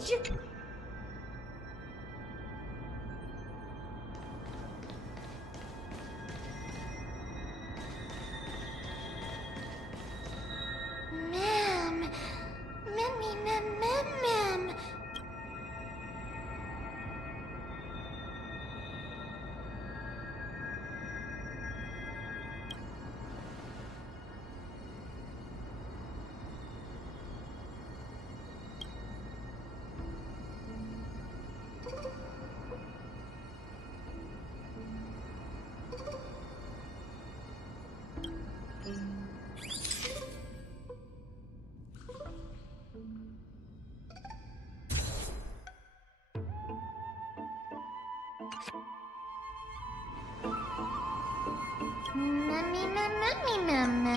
huge! Ma'am. Mem, mem, mem, mem.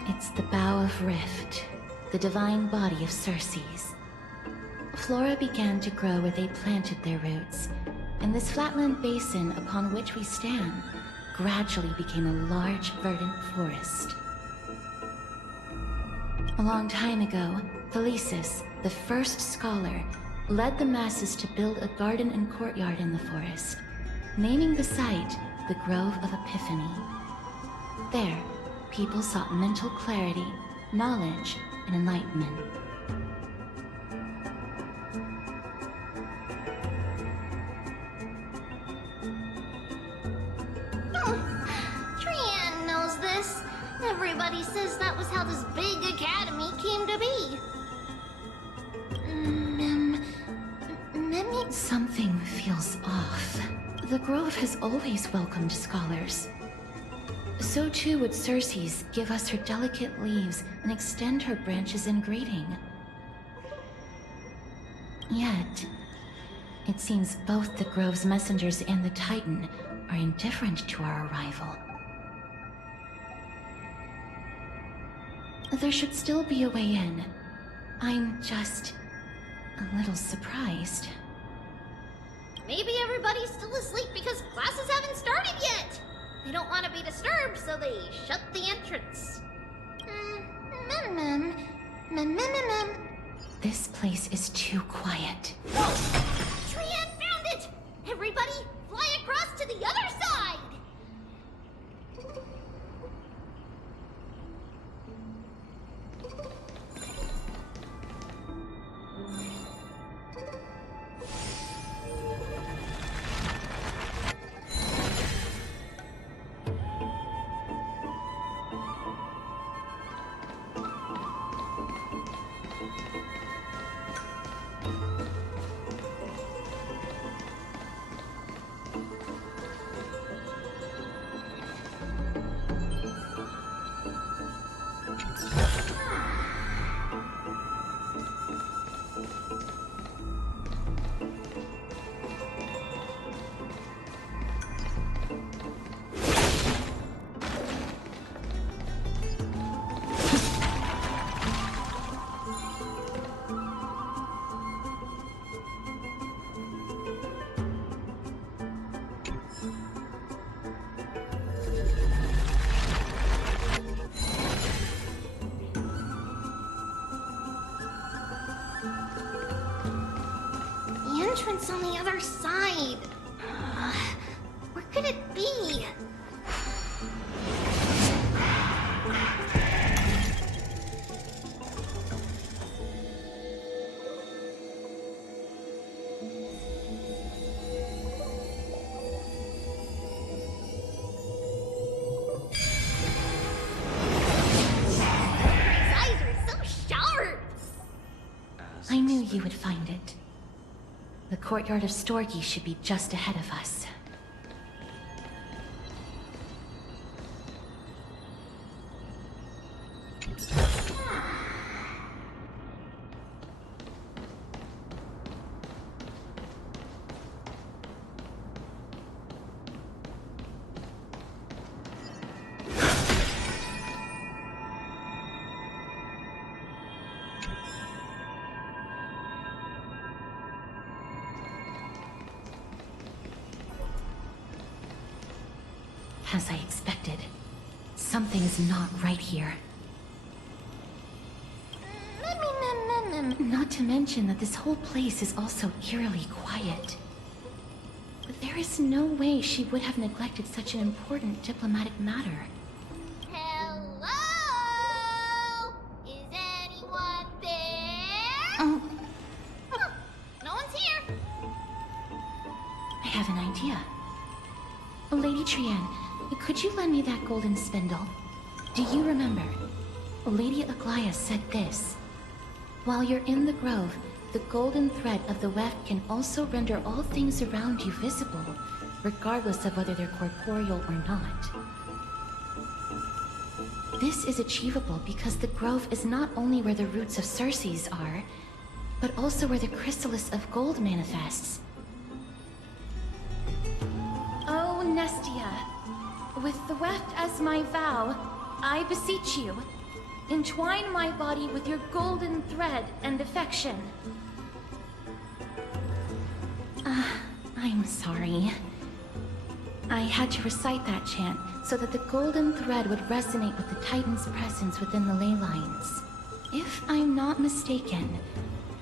It's the Bough of Rift, the divine body of Circe's. Flora began to grow where they planted their roots, and this flatland basin upon which we stand gradually became a large, verdant forest. A long time ago, Felicis, the first scholar, led the masses to build a garden and courtyard in the forest, naming the site the Grove of Epiphany. There, people sought mental clarity, knowledge, and enlightenment. Trianne knows this. Everybody says that was how this big academy came to be. Something feels off. The Grove has always welcomed scholars. So too would Circe's give us her delicate leaves and extend her branches in greeting. Yet, it seems both the Grove's messengers and the Titan are indifferent to our arrival. There should still be a way in. I'm just a little surprised. Maybe everybody's still asleep because classes haven't started yet. They don't want to be disturbed, so they shut the entrance. This place is too quiet. Whoa! Trianne found it! Everybody, fly across to the other side! Entrance on the other side. Where could it be? His eyes are so sharp! I knew you would find it. The courtyard of Storgi should be just ahead of us. As I expected, something is not right here. Not to mention that this whole place is also eerily quiet. There is no way she would have neglected such an important diplomatic matter. Hello? Is anyone there? Huh, no one's here. I have an idea. Lady Trienne, could you lend me that golden spindle? Do you remember? Lady Aglaia said this. While you're in the grove, the golden thread of the weft can also render all things around you visible, regardless of whether they're corporeal or not. This is achievable because the grove is not only where the roots of Circes are, but also where the chrysalis of gold manifests. Oh, Nestia, with the weft as my vow, I beseech you, entwine my body with your golden thread and affection. I'm sorry. I had to recite that chant so that the golden thread would resonate with the Titan's presence within the ley lines. If I'm not mistaken,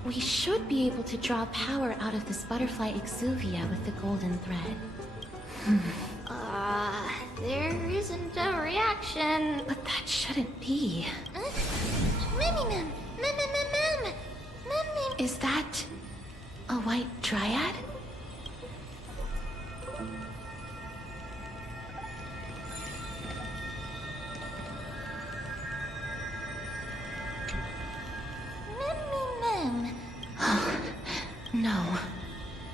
we should be able to draw power out of this butterfly exuvia with the golden thread. There isn't a reaction. But that shouldn't be. Mim. Is that a white dryad? Mim. No,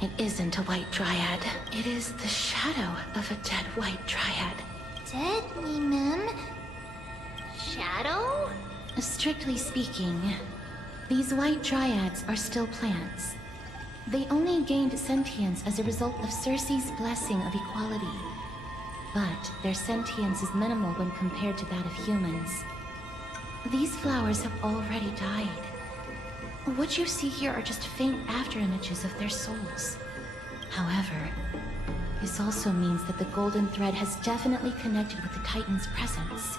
it isn't a white dryad. It is the shadow of a dead white dryad. Dead Mim. Shadow? Strictly speaking, these white dryads are still plants. They only gained sentience as a result of Circe's blessing of equality. But their sentience is minimal when compared to that of humans. These flowers have already died. What you see here are just faint afterimages of their souls. However, this also means that the golden thread has definitely connected with the Titan's presence.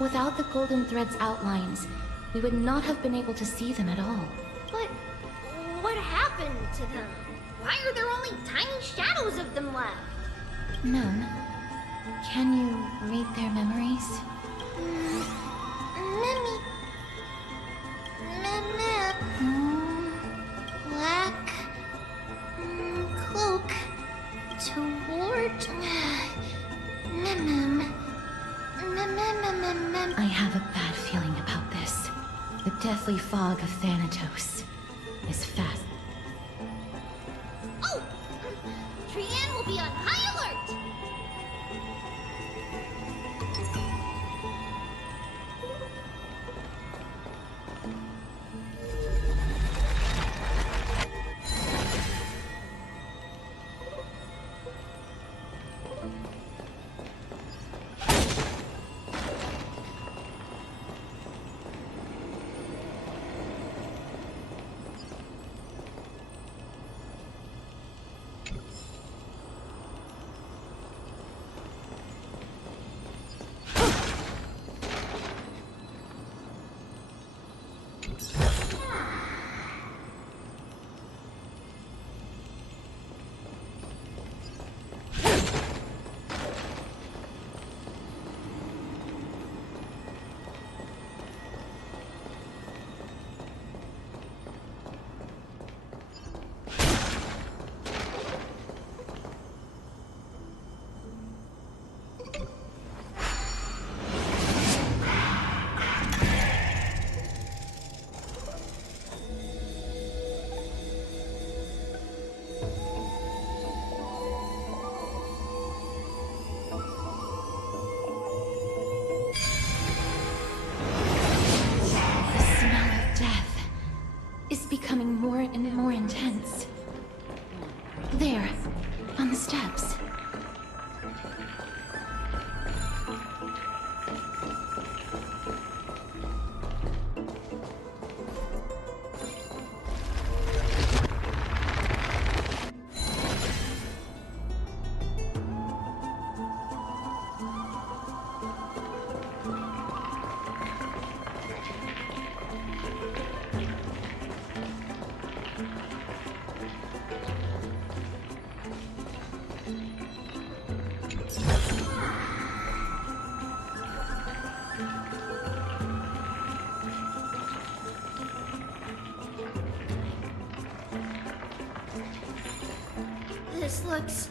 Without the golden thread's outlines, we would not have been able to see them at all. But what happened to them? Why are there only tiny shadows of them left? Mem, can you read their memories? Mimmy. Black cloak toward Mim. I have a bad feeling about this. The deathly fog of Thanatos is fast. Oh! Trienne will be on high alert! Becoming more and more intense. There, on the steps. This looks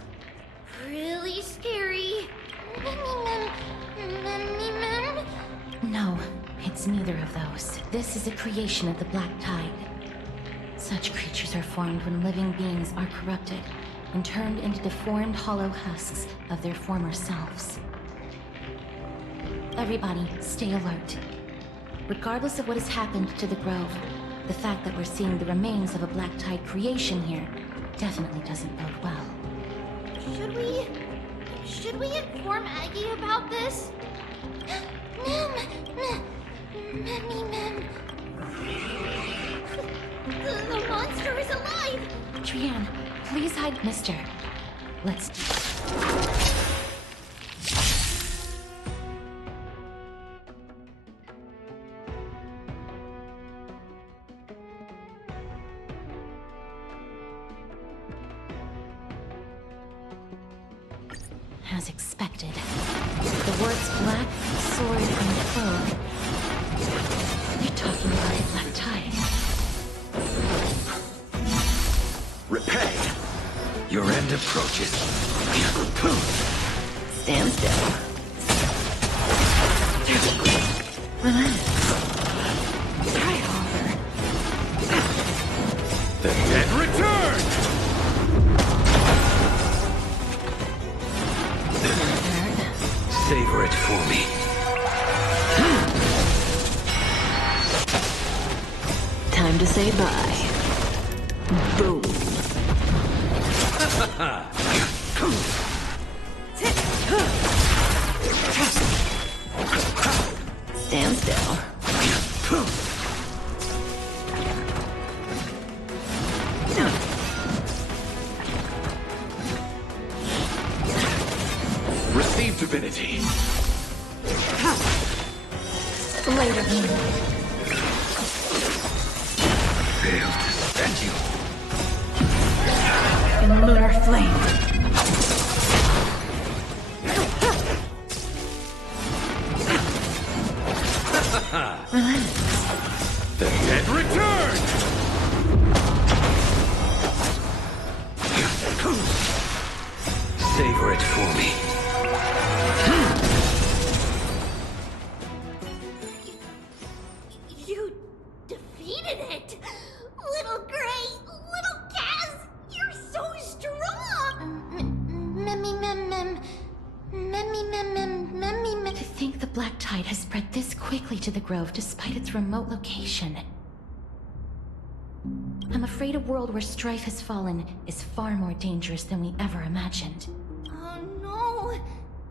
really scary. No, it's neither of those. This is a creation of the Black Tide. Such creatures are formed when living beings are corrupted and turned into deformed hollow husks of their former selves. Everybody, stay alert. Regardless of what has happened to the Grove, the fact that we're seeing the remains of a Black Tide creation here definitely doesn't bode well. Should we inform Aggie about this? The monster is alive! Trian, please hide Mister. Let's... As expected, the words Black, Sword, and Clove. You're talking about the Black Tide. Repay! Your end approaches. Stand still. Relax. Try harder. The dead return! Savor it for me. Time to say bye. Boom. Stand still. Receive divinity. Later. Failed to stand you. In lunar flame. Relax. The dead return! Savor it for me. You defeated it! Little Gray, little Kaz, you're so strong! To think the Black Tide has spread this quickly to the Grove despite its remote location. I'm afraid a world where strife has fallen is far more dangerous than we ever imagined. Oh no!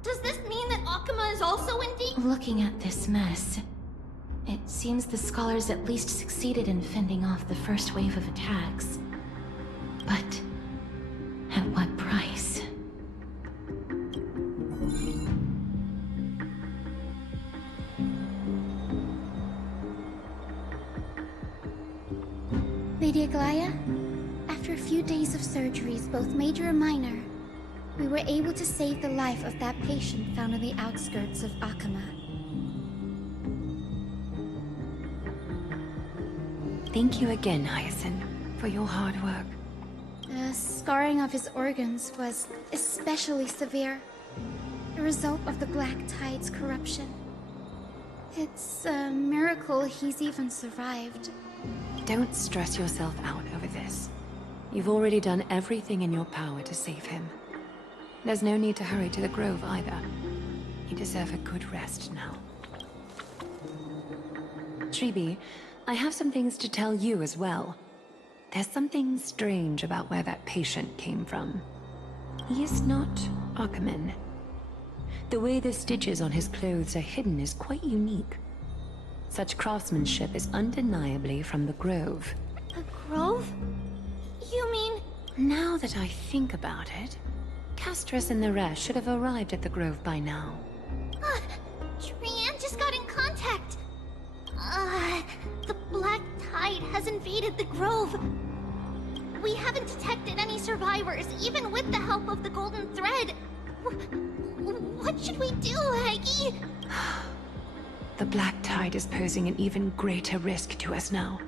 Does this mean that Akuma is also in danger? Looking at this mess, it seems the scholars at least succeeded in fending off the first wave of attacks. But at what price? Lady Aglaya, after a few days of surgeries, both major and minor, we were able to save the life of that patient found on the outskirts of Akuma. Thank you again, Hyacinth, for your hard work. The scarring of his organs was especially severe, a result of the Black Tide's corruption. It's a miracle he's even survived. Don't stress yourself out over this. You've already done everything in your power to save him. There's no need to hurry to the Grove either. You deserve a good rest now. Tribi, I have some things to tell you as well. There's something strange about where that patient came from. He is not Akuman. The way the stitches on his clothes are hidden is quite unique. Such craftsmanship is undeniably from the Grove. A grove? You mean... Now that I think about it, Castris and the rest should have arrived at the Grove by now. Trian just got in contact. The Black Tide has invaded the Grove. We haven't detected any survivors, even with the help of the Golden Thread. What should we do, Aggie? The Black Tide is posing an even greater risk to us now.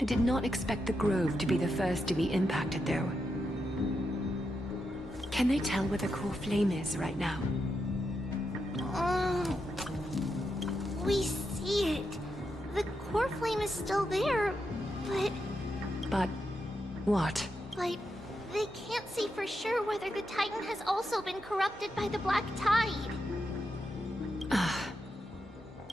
I did not expect the Grove to be the first to be impacted, though. Can they tell where the core flame is right now? We see it. The core flame is still there, but... But... what? But they can't see for sure whether the Titan has also been corrupted by the Black Tide.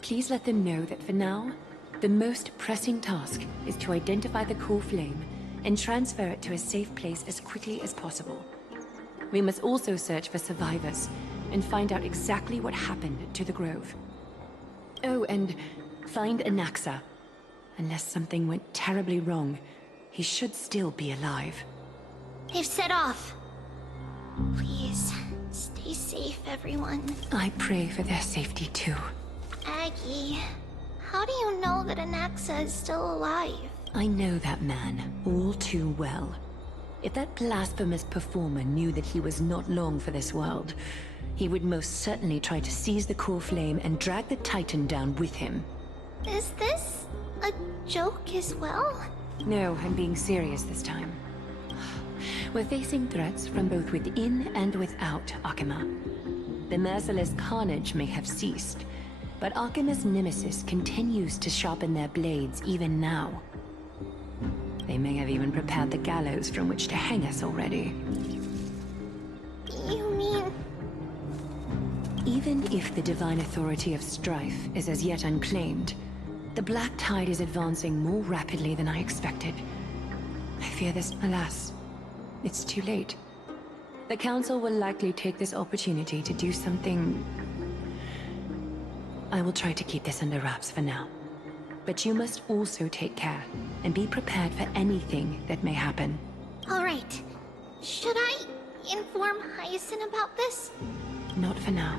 Please let them know that for now, the most pressing task is to identify the core flame and transfer it to a safe place as quickly as possible. We must also search for survivors and find out exactly what happened to the Grove. Oh, and find Anaxa. Unless something went terribly wrong, he should still be alive. They've set off. Please, stay safe, everyone. I pray for their safety too. Aggie, how do you know that Anaxa is still alive? I know that man all too well. If that blasphemous performer knew that he was not long for this world, he would most certainly try to seize the core flame and drag the Titan down with him. Is this a joke as well? No, I'm being serious this time. We're facing threats from both within and without Akima. The merciless carnage may have ceased, but Akima's nemesis continues to sharpen their blades even now. They may have even prepared the gallows from which to hang us already. You mean... Even if the divine authority of strife is as yet unclaimed, the Black Tide is advancing more rapidly than I expected. I fear this, alas, it's too late. The Council will likely take this opportunity to do something... I will try to keep this under wraps for now. But you must also take care, and be prepared for anything that may happen. Alright. Should I inform Hyacinth about this? Not for now.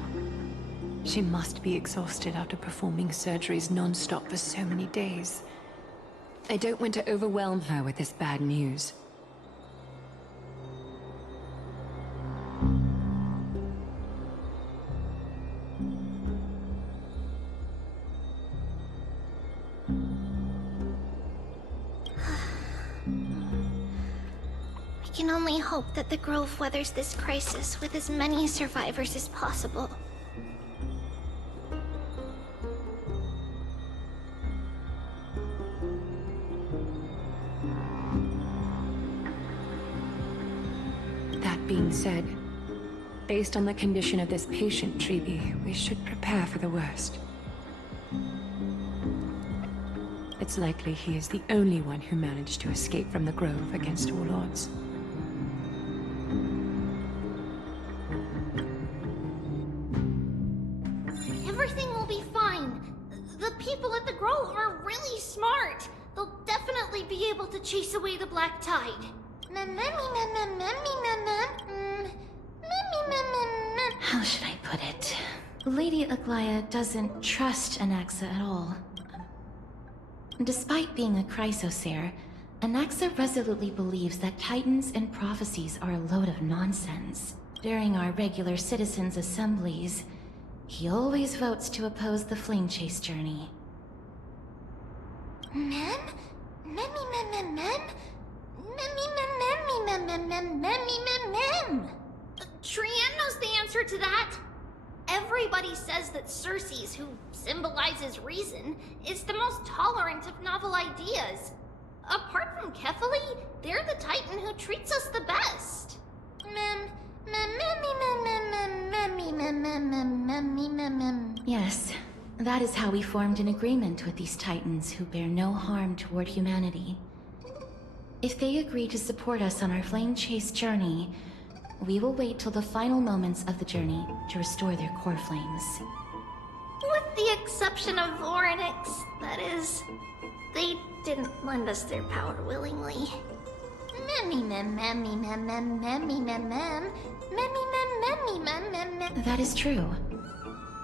She must be exhausted after performing surgeries non-stop for so many days. I don't want to overwhelm her with this bad news. We can only hope that the Grove weathers this crisis with as many survivors as possible. That being said, based on the condition of this patient, Treeby, we should prepare for the worst. It's likely he is the only one who managed to escape from the Grove against all odds. Everything will be fine. The people at the Grove are really smart. They'll definitely be able to chase away the Black Tide. How should I put it? Lady Aglaya doesn't trust Anaxa at all. Despite being a Chrysosaur, Anaxa resolutely believes that Titans and prophecies are a load of nonsense. During our regular citizens' assemblies, he always votes to oppose the Flame Chase journey. Trian knows the answer to that. Everybody says that Circes, who symbolizes reason, is the most tolerant of novel ideas. Apart from Kefali, they're the Titan who treats us the best. Yes, that is how we formed an agreement with these Titans who bear no harm toward humanity. If they agree to support us on our Flame Chase journey, we will wait till the final moments of the journey to restore their core flames. With the exception of Voronix, that is. They didn't lend us their power willingly. That is true.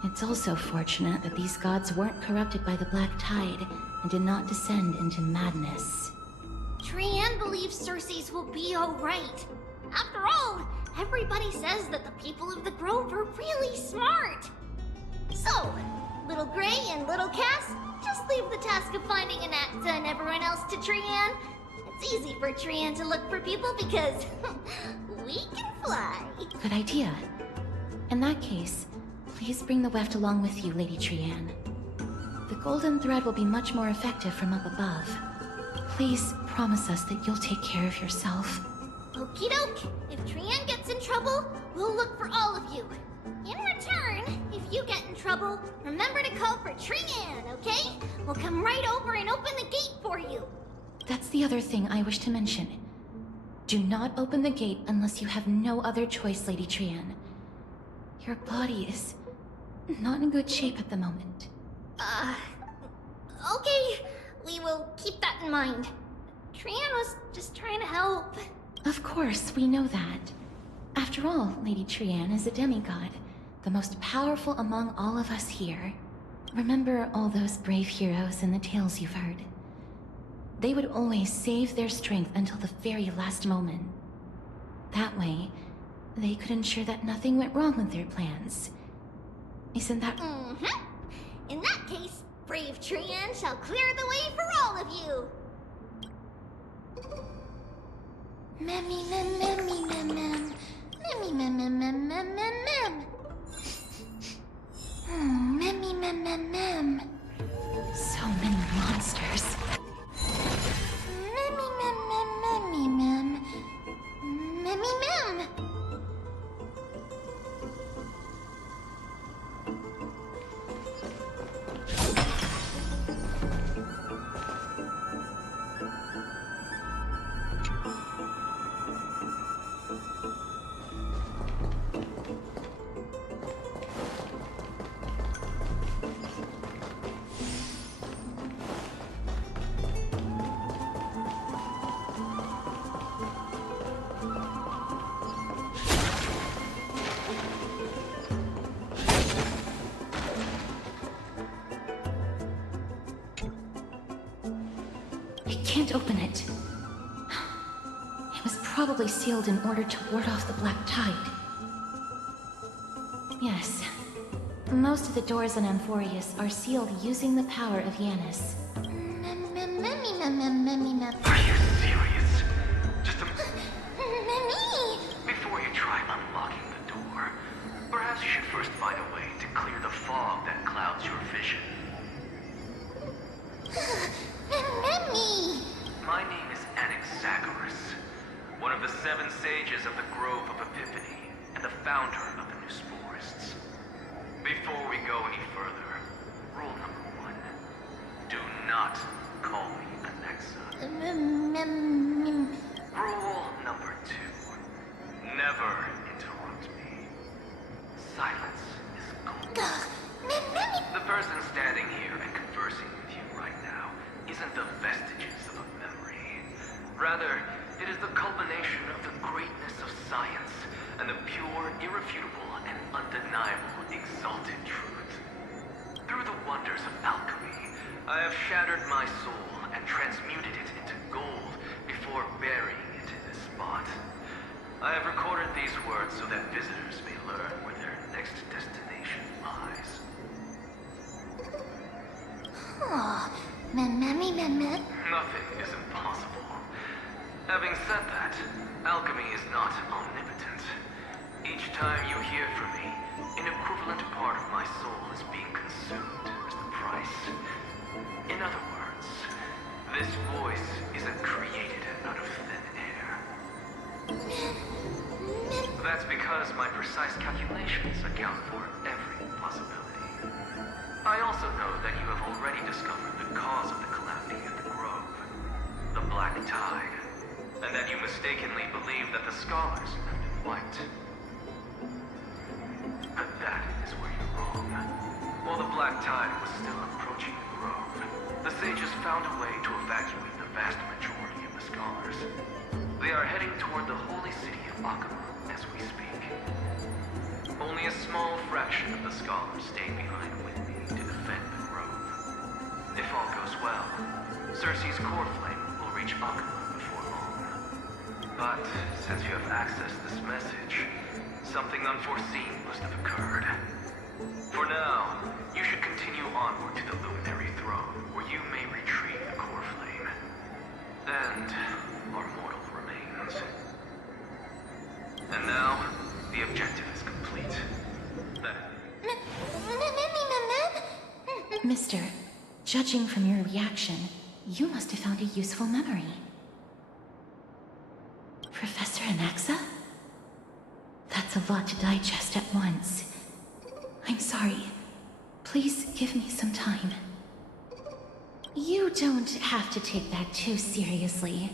It's also fortunate that these gods weren't corrupted by the Black Tide and did not descend into madness. Trian believes Circes will be alright. After all, everybody says that the people of the Grove are really smart. So, Little Gray and Little Cass, just leave the task of finding Anaxa and everyone else to Trian. It's easy for Trian to look for people because we can fly. Good idea. In that case, please bring the weft along with you, Lady Trian. The golden thread will be much more effective from up above. Please promise us that you'll take care of yourself. Okie doke. If Trian gets in trouble, we'll look for all of you. In return, if you get in trouble, remember to call for Trian, okay? We'll come right over and open the gate for you. That's the other thing I wish to mention. Do not open the gate unless you have no other choice, Lady Trian. Your body is not in good shape at the moment. Okay. We will keep that in mind. Trian was just trying to help. Of course, we know that. After all, Lady Trian is a demigod, the most powerful among all of us here. Remember all those brave heroes in the tales you've heard? They would always save their strength until the very last moment. That way, they could ensure that nothing went wrong with their plans. Isn't that... Mm-hmm. In that case, brave Trian shall clear the way for all of you. Memmy mem memmy mem mem. Memmy mem mem mem mem mem mem. Memmy mem mem mem. So many monsters. Memmy mem mem memmy mem. Memmy mem. I can't open it. It was probably sealed in order to ward off the black tide. Yes. Most of the doors in Amphorius are sealed using the power of Yanis. Memmy mem mem memmy mem. Are you serious? Just a... Memmy. Before you try unlocking the door, perhaps you should first find a way to clear the fog that clouds your vision. Memmy. My name is Anaxagoras, one of the 7 sages of the Grove of Epiphany, and the founder of the New Sporists. Before we go any further, rule number 1. Do not call me Anaxa. Rule number 2. Never interrupt me. Silence is gold. The person standing here and conversing with you right now isn't the vestiges of a memory. Rather, it is the culmination of the greatness of science and the pure, irrefutable, and undeniable exalted truth. Through the wonders of alchemy, I have shattered my soul and transmuted it into gold before burying it in this spot. I have recorded these words so that visitors may learn where their next destination lies. Oh, memmy mem mem. Nothing is impossible. Having said that, alchemy is not omnipotent. Each time you hear from me, an equivalent part of my soul is being consumed as the price. In other words, this voice isn't created out of thin air. That's because my precise calculations account for every possibility. I also know that you have already discovered the cause of the calamity at the Grove, the Black Tide, and that you mistakenly believe that the scholars have been wiped. But that is where you're wrong. While the Black Tide was still approaching the Grove, the sages found a way to evacuate the vast majority of the scholars. They are heading toward the holy city of Akama as we speak. Only a small fraction of the scholars stayed behind with me to defend the Grove. If all goes well, Circe's core flame will reach Akama before long. But since you have accessed this message, something unforeseen must have occurred. For now, you should continue onward to the Luminary Throne, where you may retrieve the core flame. And Mister, judging from your reaction, you must have found a useful memory. Professor Anaxa? That's a lot to digest at once. I'm sorry. Please give me some time. You don't have to take that too seriously.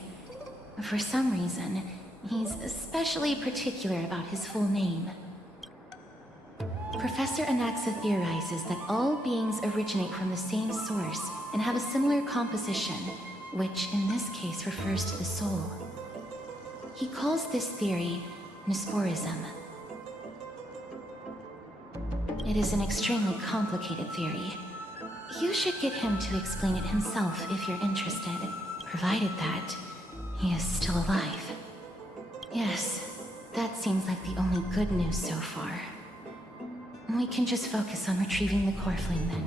For some reason, he's especially particular about his full name. Professor Anaxa theorizes that all beings originate from the same source and have a similar composition, which in this case refers to the soul. He calls this theory Nesporism. It is an extremely complicated theory. You should get him to explain it himself if you're interested, provided that he is still alive. Yes, that seems like the only good news so far. We can just focus on retrieving the core flame then.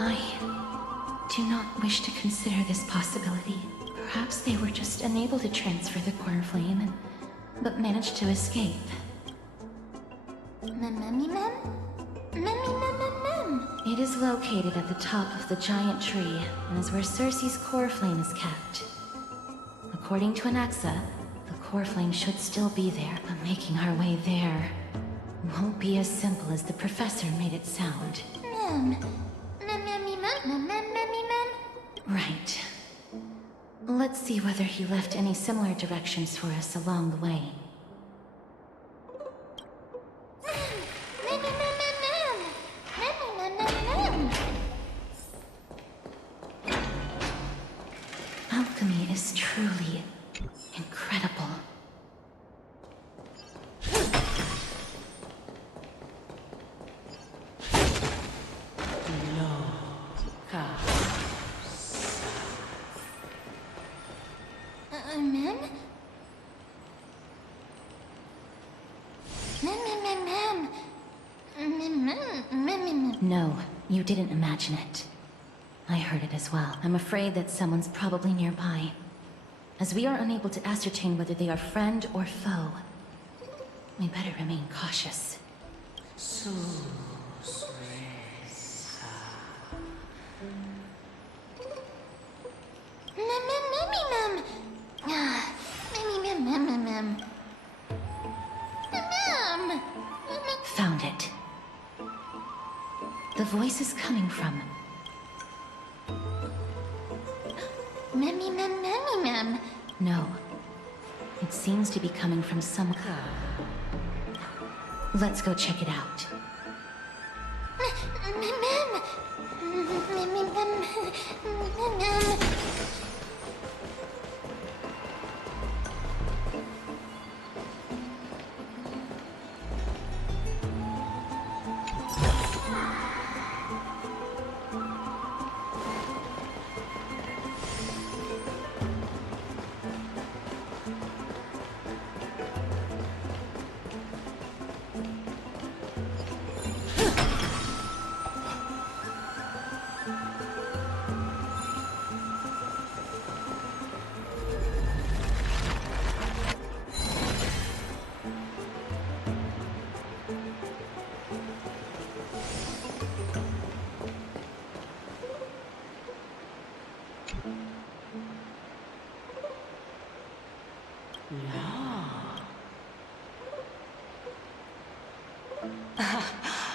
I do not wish to consider this possibility. Perhaps they were just unable to transfer the core flame, but managed to escape. It is located at the top of the giant tree, and is where Circe's core flame is kept. According to Anaxa, the core flame should still be there, but making our way there won't be as simple as the professor made it sound. Right. Let's see whether he left any similar directions for us along the way. Alchemy is truly incredible. No, you didn't imagine it. I heard it as well. I'm afraid that someone's probably nearby. As we are unable to ascertain whether they are friend or foe, we better remain cautious. Found it. The voice is coming from... No. It seems to be coming from some... Let's go check it out.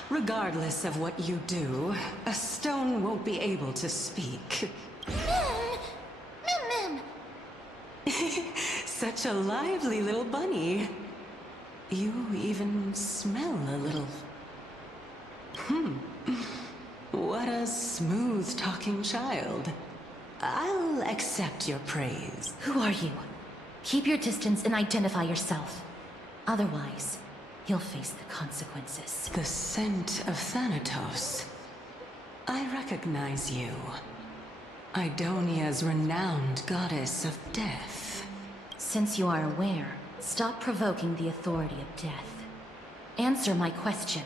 Regardless of what you do, a stone won't be able to speak. Such a lively little bunny. You even smell a little... What a smooth-talking child. I'll accept your praise. Who are you? Keep your distance and identify yourself. Otherwise, you'll face the consequences. The scent of Thanatos. I recognize you. Idonia's renowned goddess of death. Since you are aware, stop provoking the authority of death. Answer my question.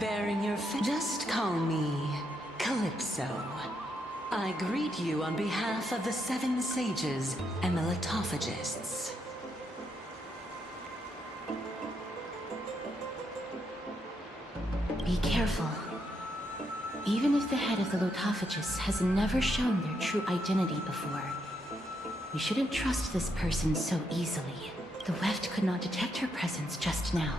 Bearing your just call me Calypso. I greet you on behalf of the Seven Sages and the Litophagists. careful. Even if the head of the Lotophagus has never shown their true identity before, we shouldn't trust this person so easily. The weft could not detect her presence just now.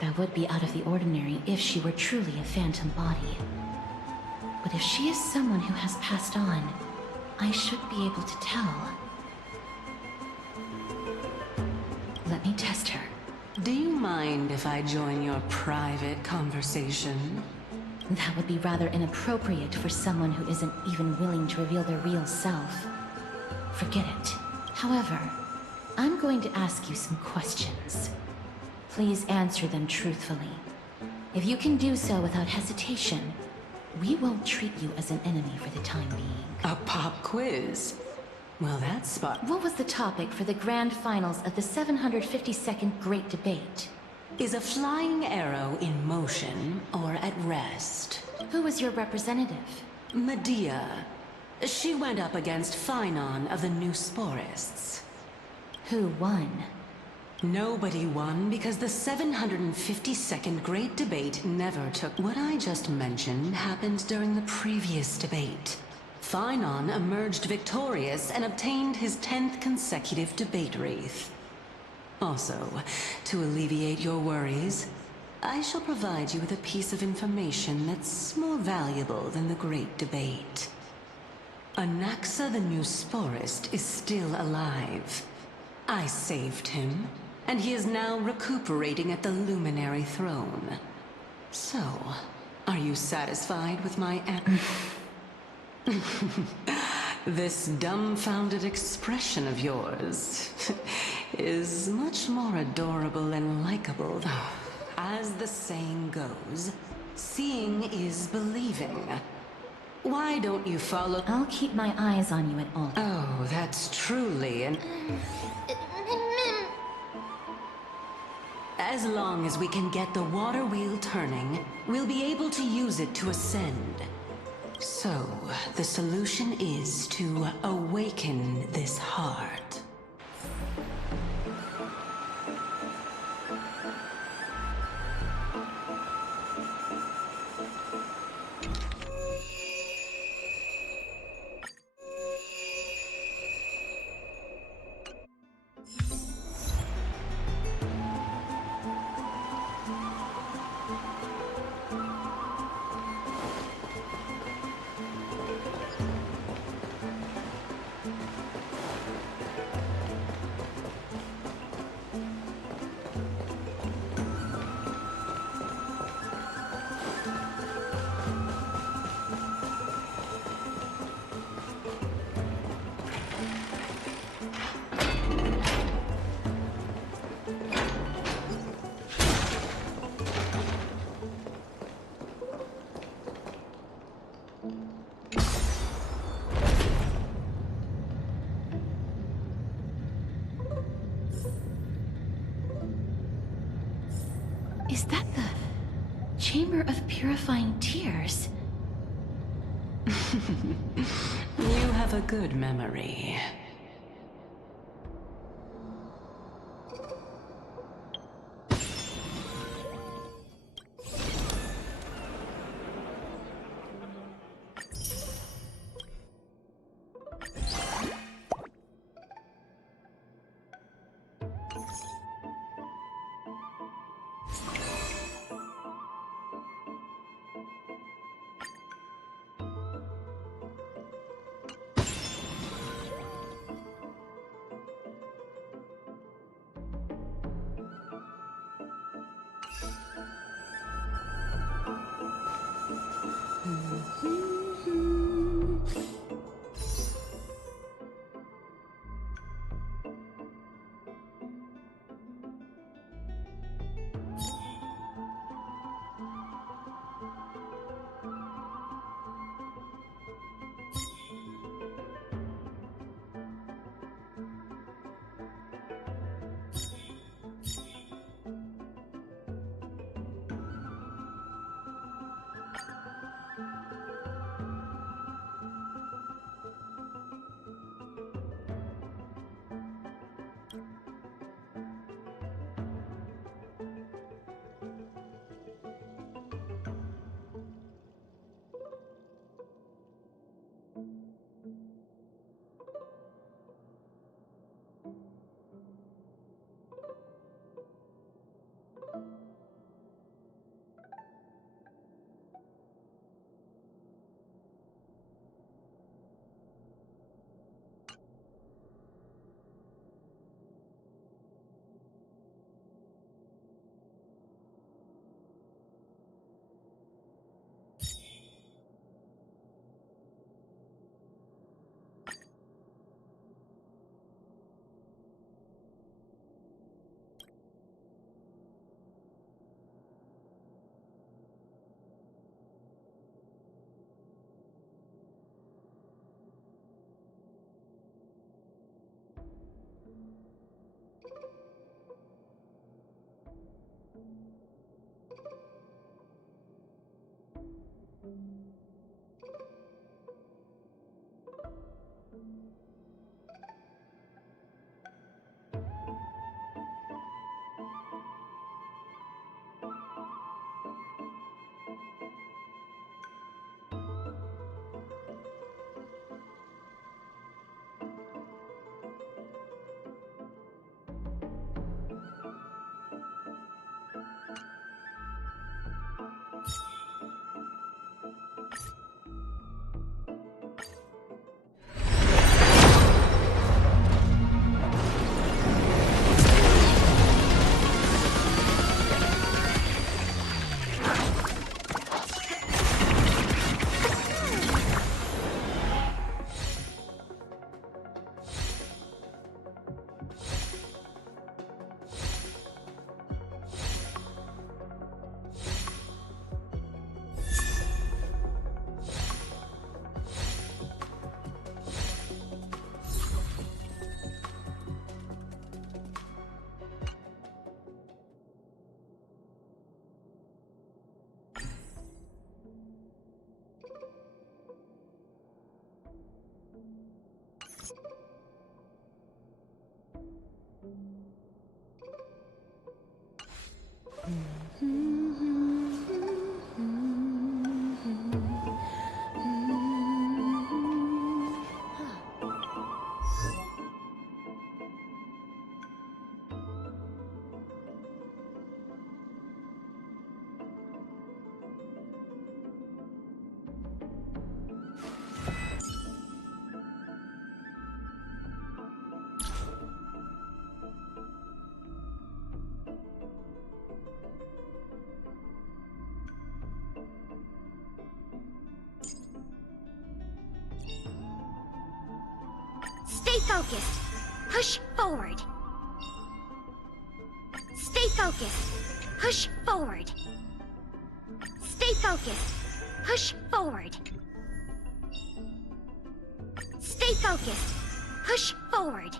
That would be out of the ordinary if she were truly a phantom body. But if she is someone who has passed on, I should be able to tell. Let me test her. Do you mind if I join your private conversation? That would be rather inappropriate for someone who isn't even willing to reveal their real self. Forget it. However, I'm going to ask you some questions. Please answer them truthfully. If you can do so without hesitation, we won't treat you as an enemy for the time being. A pop quiz? Well, that's spot. What was the topic for the grand finals of the 752nd Great Debate? Is a flying arrow in motion or at rest? Who was your representative? Medea. She went up against Phynon of the New Sporists. Who won? Nobody won because the 752nd Great Debate never took. What I just mentioned happened during the previous debate. Phynon emerged victorious and obtained his 10th consecutive debate wreath. Also, to alleviate your worries, I shall provide you with a piece of information that's more valuable than the Great Debate. Anaxa the New Sporist is still alive. I saved him, and he is now recuperating at the Luminary Throne. So, are you satisfied with my This dumbfounded expression of yours is much more adorable and likable. As the saying goes, seeing is believing. Why don't you follow? I'll keep my eyes on you at all. Oh, that's truly an... As long as we can get the water wheel turning, we'll be able to use it to ascend. So, the solution is to awaken this heart. Is that the Chamber of Purifying Tears? You have a good memory. Stay focused. Push forward. Stay focused. Push forward. Stay focused. Push forward. Stay focused. Push forward.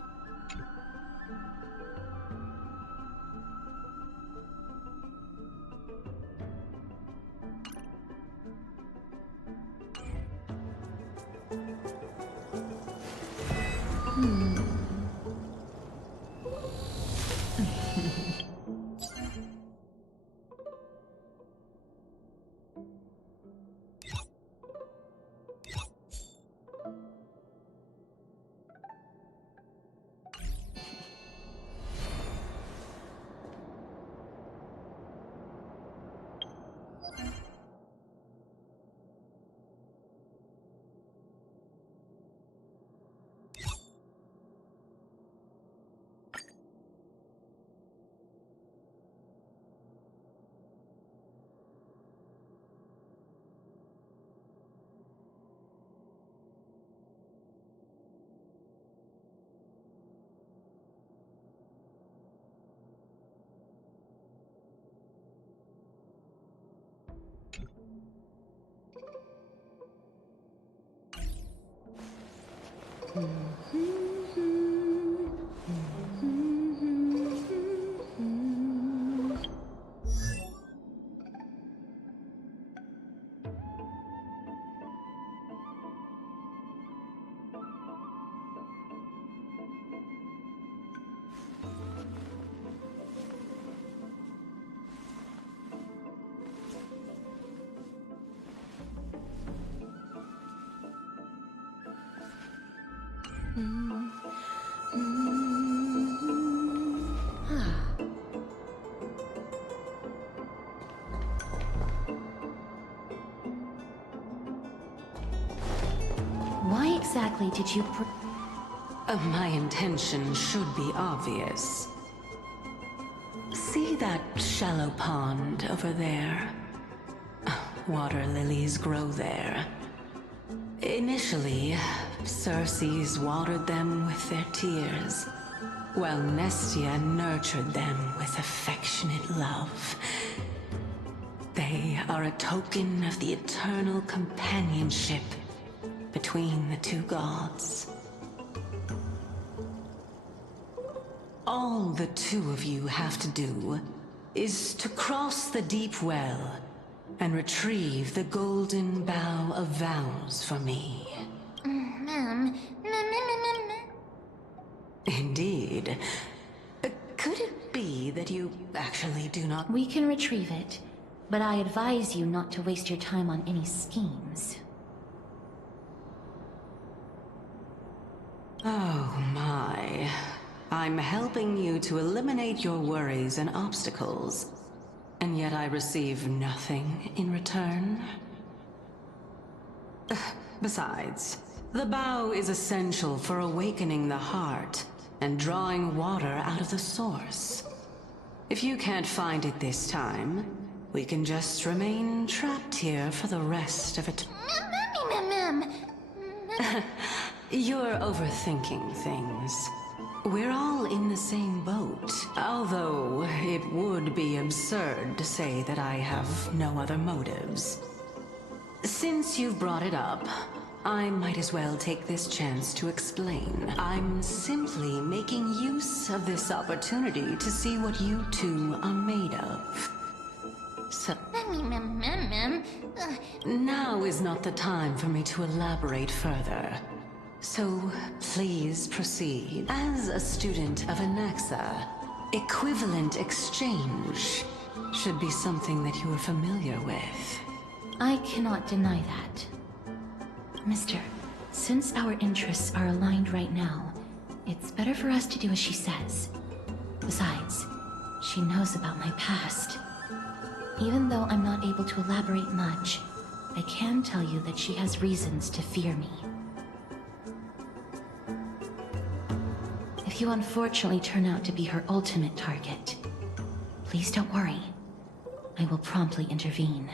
Why exactly did you My intention should be obvious. See that shallow pond over there? Water lilies grow there. Initially, Circes watered them with their tears, while Nestia nurtured them with affectionate love. They are a token of the eternal companionship between the two gods. All the two of you have to do is to cross the deep well and retrieve the golden bough of vows for me. Ma'am, Indeed. Could it be that you actually do not— We can retrieve it, but I advise you not to waste your time on any schemes. Oh my. I'm helping you to eliminate your worries and obstacles, and yet I receive nothing in return? Besides, the bow is essential for awakening the heart and drawing water out of the source. If you can't find it this time, we can just remain trapped here for the rest of it. You're overthinking things. We're all in the same boat, although it would be absurd to say that I have no other motives. Since you've brought it up, I might as well take this chance to explain. I'm simply making use of this opportunity to see what you two are made of. So, now is not the time for me to elaborate further. So, please proceed. As a student of Anaxa, equivalent exchange should be something that you are familiar with. I cannot deny that. Mister, since our interests are aligned right now, it's better for us to do as she says. Besides, she knows about my past. Even though I'm not able to elaborate much, I can tell you that she has reasons to fear me. If you unfortunately turn out to be her ultimate target, please don't worry. I will promptly intervene.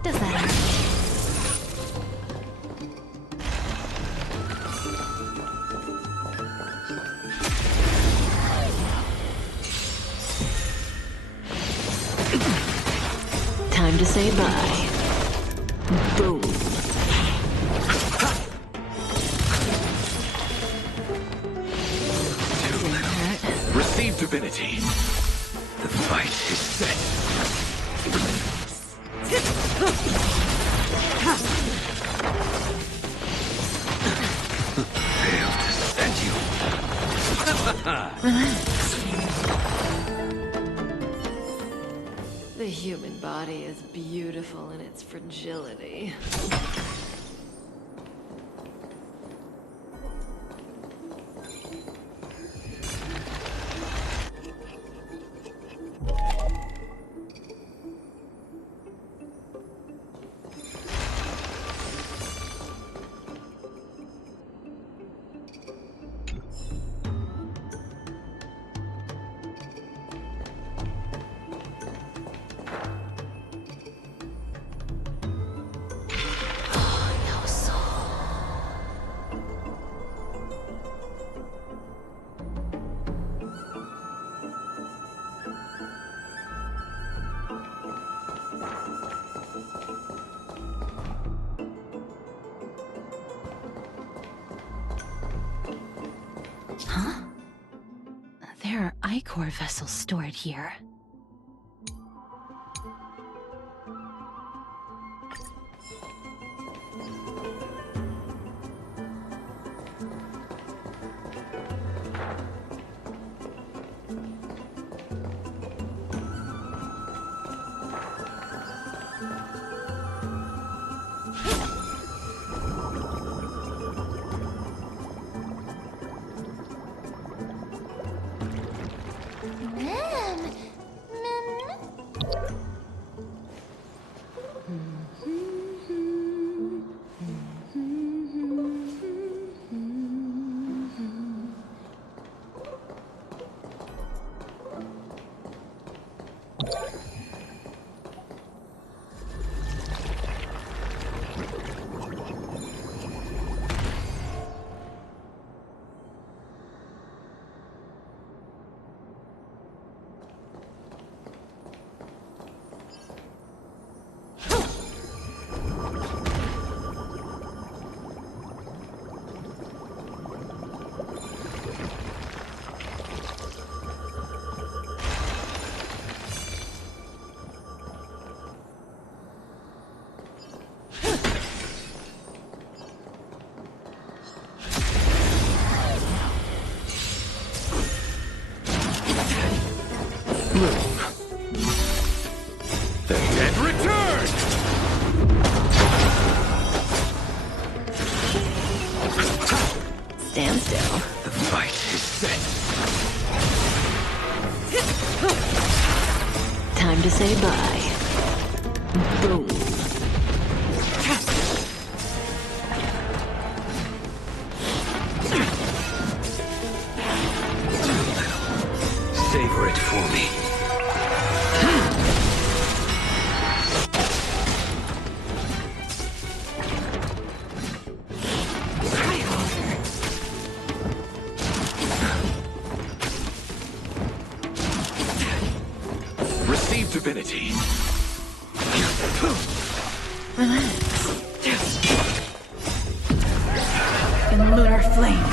Does that hurt? Time to say bye. Boom. Receive divinity. The fight is set. Failed to send you. The human body is beautiful in its fragility. There are Ichor vessels stored here. Man, The dead return! Stand still. The fight is set. Time to say bye. Boom. Savor it for me. Receive divinity. Relax. In lunar flame.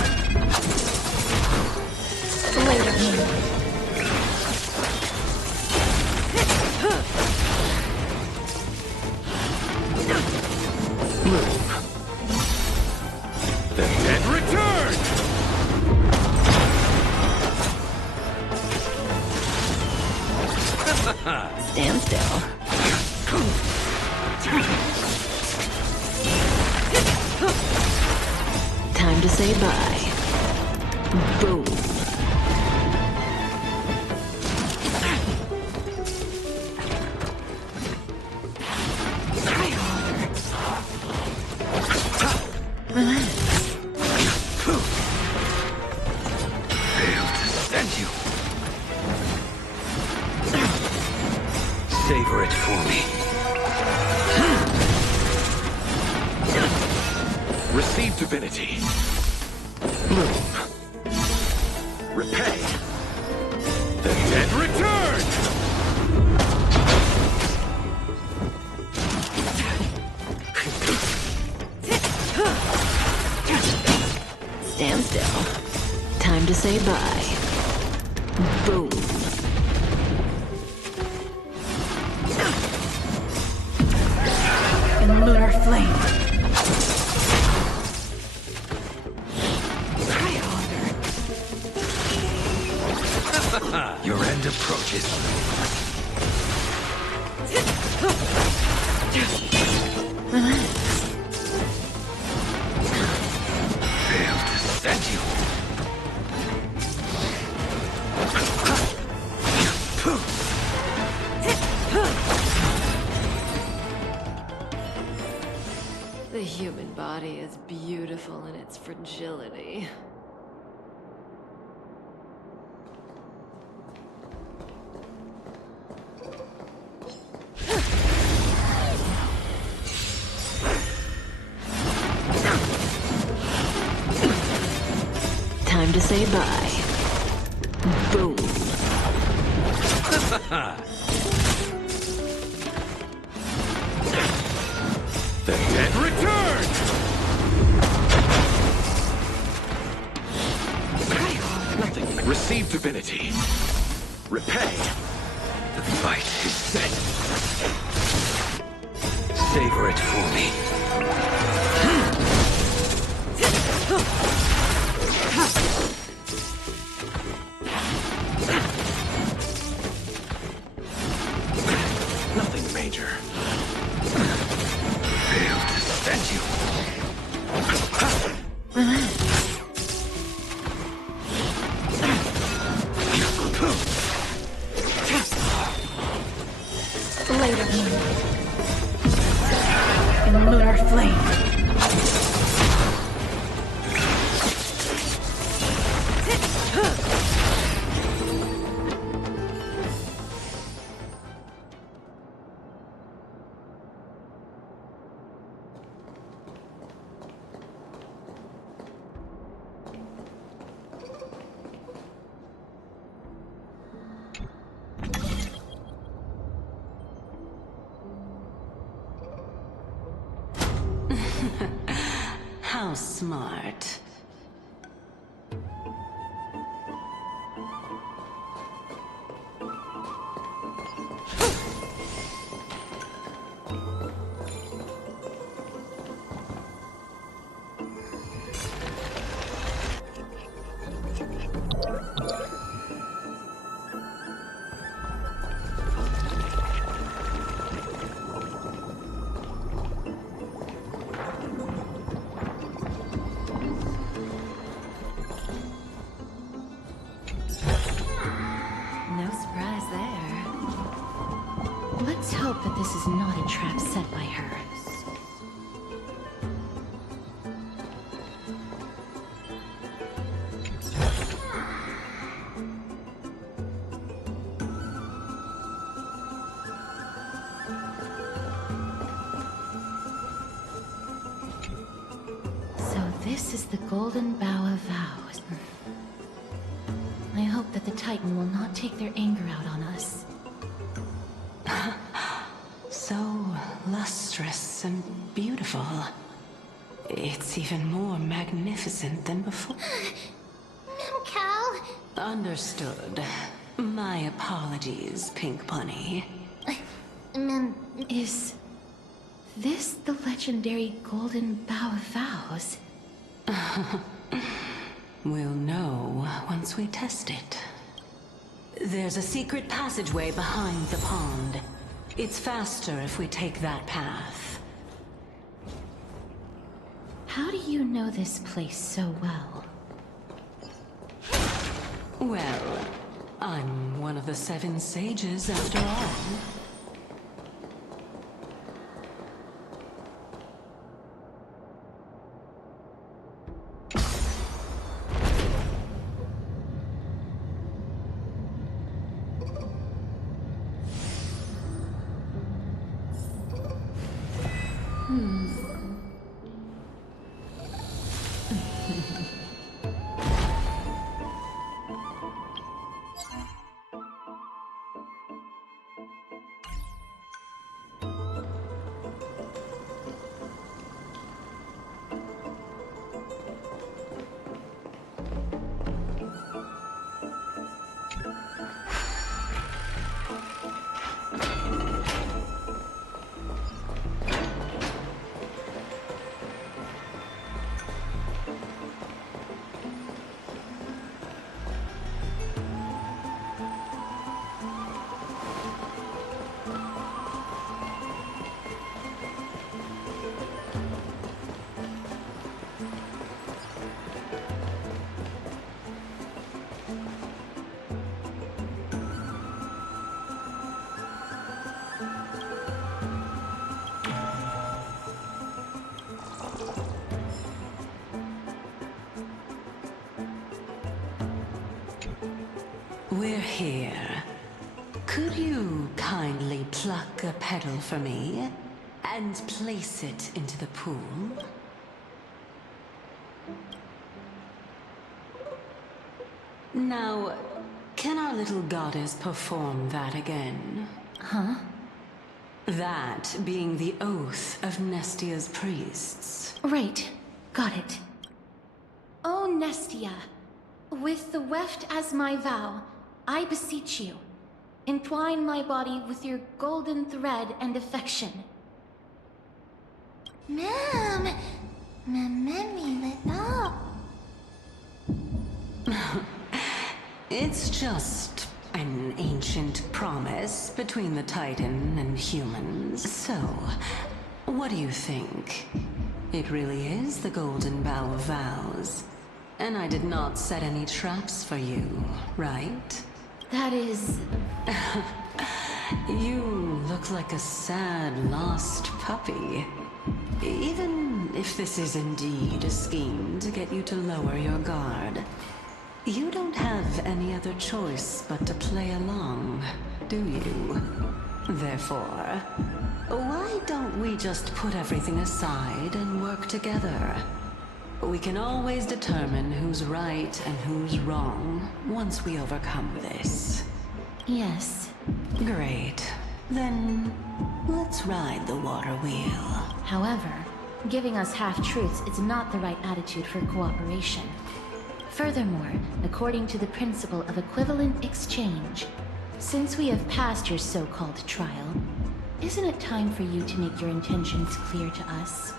Later, Moon. The dead return! Stand still. Time to say bye. Boom. Relax. Failed to send you. Savor it for me. Receive divinity. Bloom. Repay. The dead return! Stand still. Time to say bye. Boom. In lunar flame. Your end approaches. Relax. Failed to send you. The human body is beautiful in its fragility. Time to say bye. Boom. The dead return! Nothing Receive divinity. Repay. The fight is set. Savor it for me. Nothing major. Failed to stand you. Blade of moonlight. In lunar flame. How smart. No surprise there. Let's hope that this is not a trap set by her. So this is the Golden Bough of Vows. I hope that the Titan will not take their anger out on us. So lustrous and beautiful. It's even more magnificent than before. Cal? Understood. My apologies, Pink Bunny. Is this the legendary Golden Bough of Vows? We'll know once we test it. There's a secret passageway behind the pond. It's faster if we take that path. How do you know this place so well? Well, I'm one of the 7 sages after all. We're here. Could you kindly pluck a petal for me and place it into the pool? Now, can our little goddess perform that again? Huh? That being the oath of Nestia's priests. Right. Got it. Oh, Nestia. With the weft as my vow, I beseech you, entwine my body with your golden thread and affection. Ma'am, It's just an ancient promise between the Titan and humans. So, what do you think? It really is the Golden Bough of Vows. And I did not set any traps for you, right? That is... You look like a sad, lost puppy. Even if this is indeed a scheme to get you to lower your guard, you don't have any other choice but to play along, do you? Therefore, why don't we just put everything aside and work together? We can always determine who's right and who's wrong once we overcome this. Yes. Great. Then, let's ride the water wheel. However, giving us half-truths is not the right attitude for cooperation. Furthermore, according to the principle of equivalent exchange, since we have passed your so-called trial, isn't it time for you to make your intentions clear to us?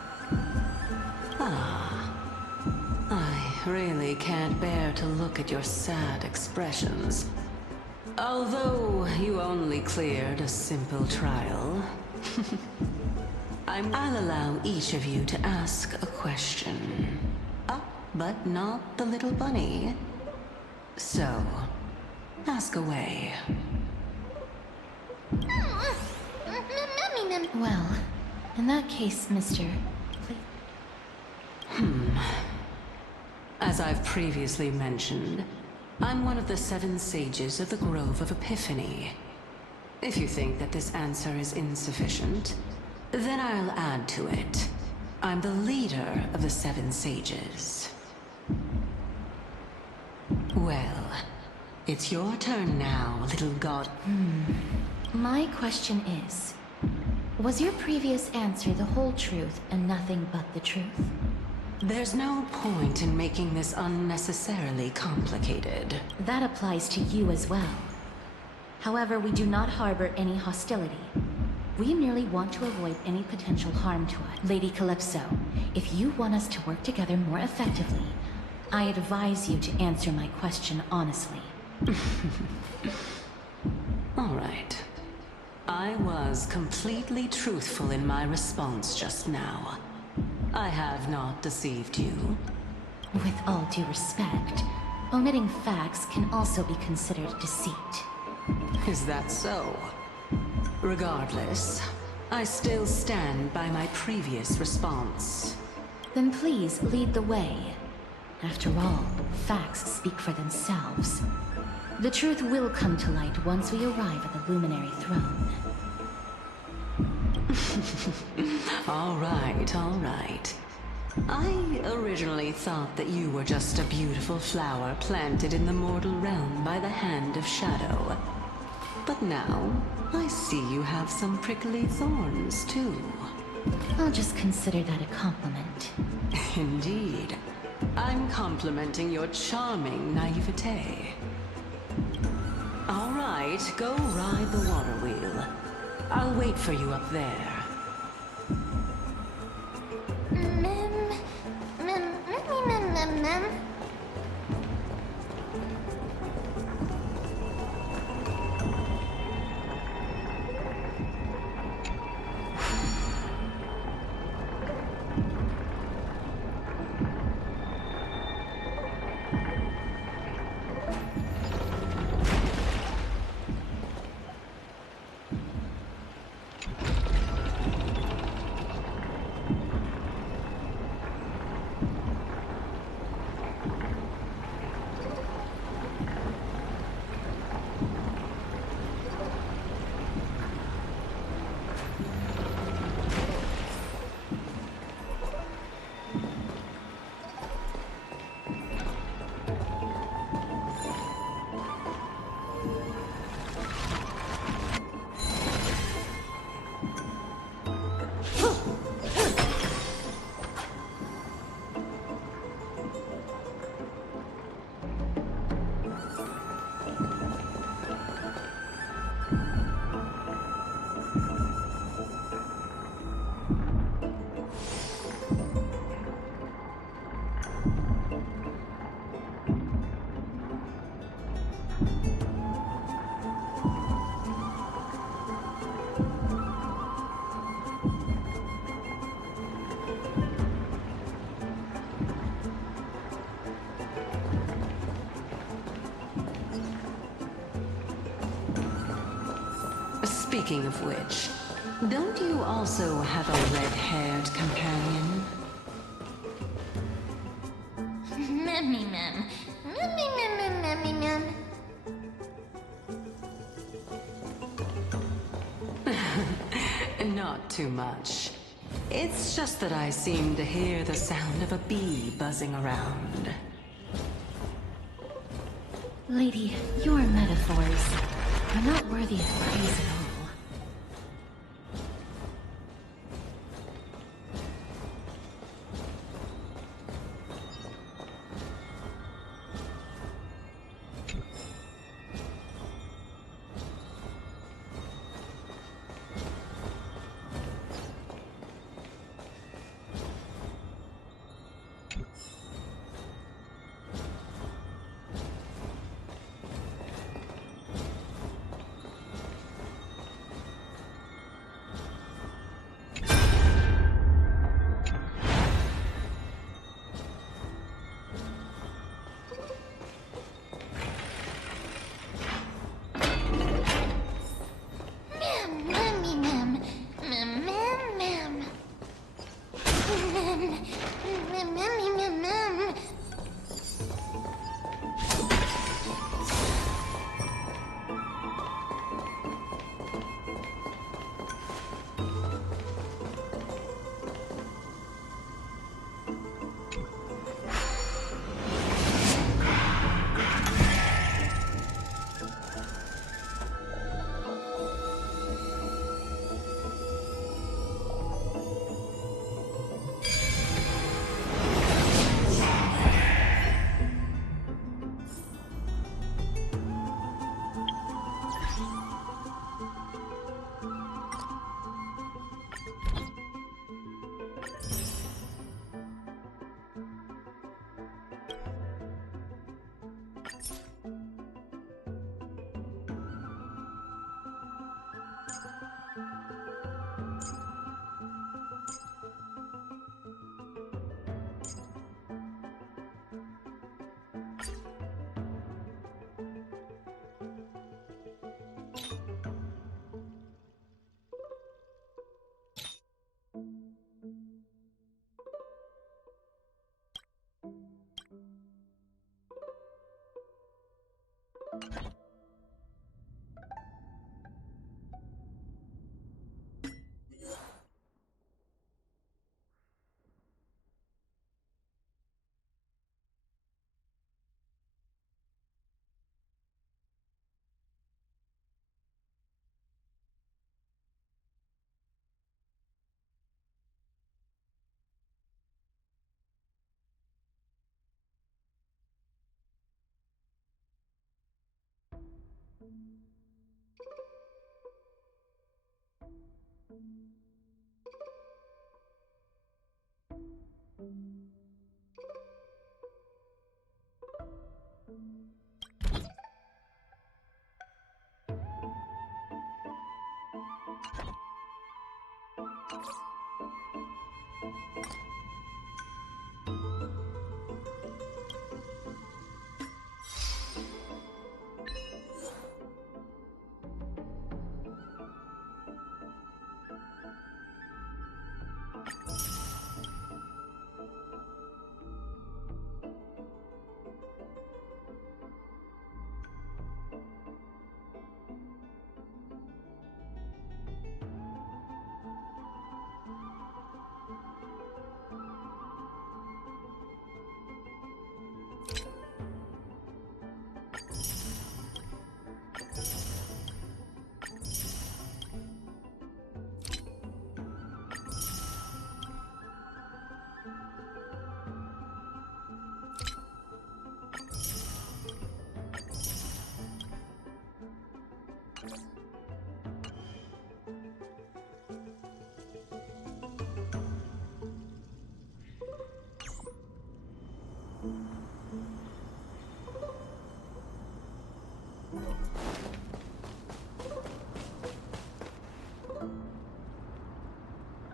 I really can't bear to look at your sad expressions. Although you only cleared a simple trial, I'll allow each of you to ask a question. But not the little bunny. So, ask away. Well, in that case, Mr. As I've previously mentioned, I'm one of the 7 sages of the Grove of Epiphany. If you think that this answer is insufficient, then I'll add to it. I'm the leader of the 7 sages. Well, it's your turn now, little god. My question is, was your previous answer the whole truth and nothing but the truth? There's no point in making this unnecessarily complicated. That applies to you as well. However, we do not harbor any hostility. We merely want to avoid any potential harm to us. Lady Calypso, if you want us to work together more effectively, I advise you to answer my question honestly. All right. I was completely truthful in my response just now. I have not deceived you. With all due respect, omitting facts can also be considered deceit. Is that so? Regardless, I still stand by my previous response. Then please lead the way. After all, facts speak for themselves. The truth will come to light once we arrive at the Luminary Throne. All right. I originally thought that you were just a beautiful flower planted in the mortal realm by the hand of Shadow. But now, I see you have some prickly thorns, too. I'll just consider that a compliment. Indeed. I'm complimenting your charming naivete. All right, go ride the water wheel. I'll wait for you up there. Speaking of which, don't you also have a red-haired companion? Memmy mem. Memmy mem mem memmy mem. Not too much. It's just that I seem to hear the sound of a bee buzzing around. Lady, your metaphors are not worthy of praise at all. Memmy mem. Mem mem mem. Memmy mem mem.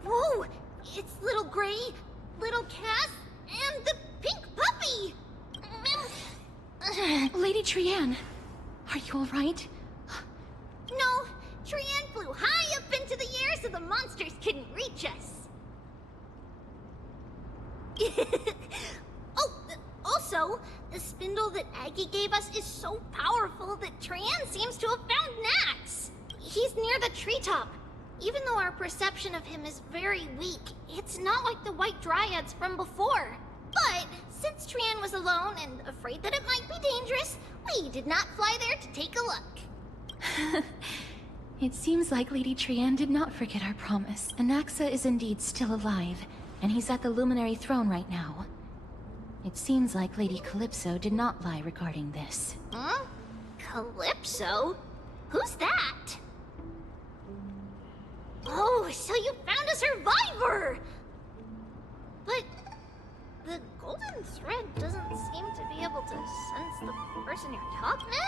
Whoa! It's little Gray, little Cass, and the pink puppy! Lady Trianne, are you all right? No, Trian flew high up into the air so the monsters couldn't reach us. Oh, also, the spindle that Aggie gave us is so powerful that Trian seems to have found Nax. He's near the treetop. Even though our perception of him is very weak, it's not like the White Dryads from before. But since Trian was alone and afraid that it might be dangerous, we did not fly there to take a look. It seems like Lady Trian did not forget our promise. Anaxa is indeed still alive, and he's at the Luminary Throne right now. It seems like Lady Calypso did not lie regarding this. Huh? Calypso? Who's that? Oh, so you found a survivor! But the golden thread doesn't seem to be able to sense the person you're talking to.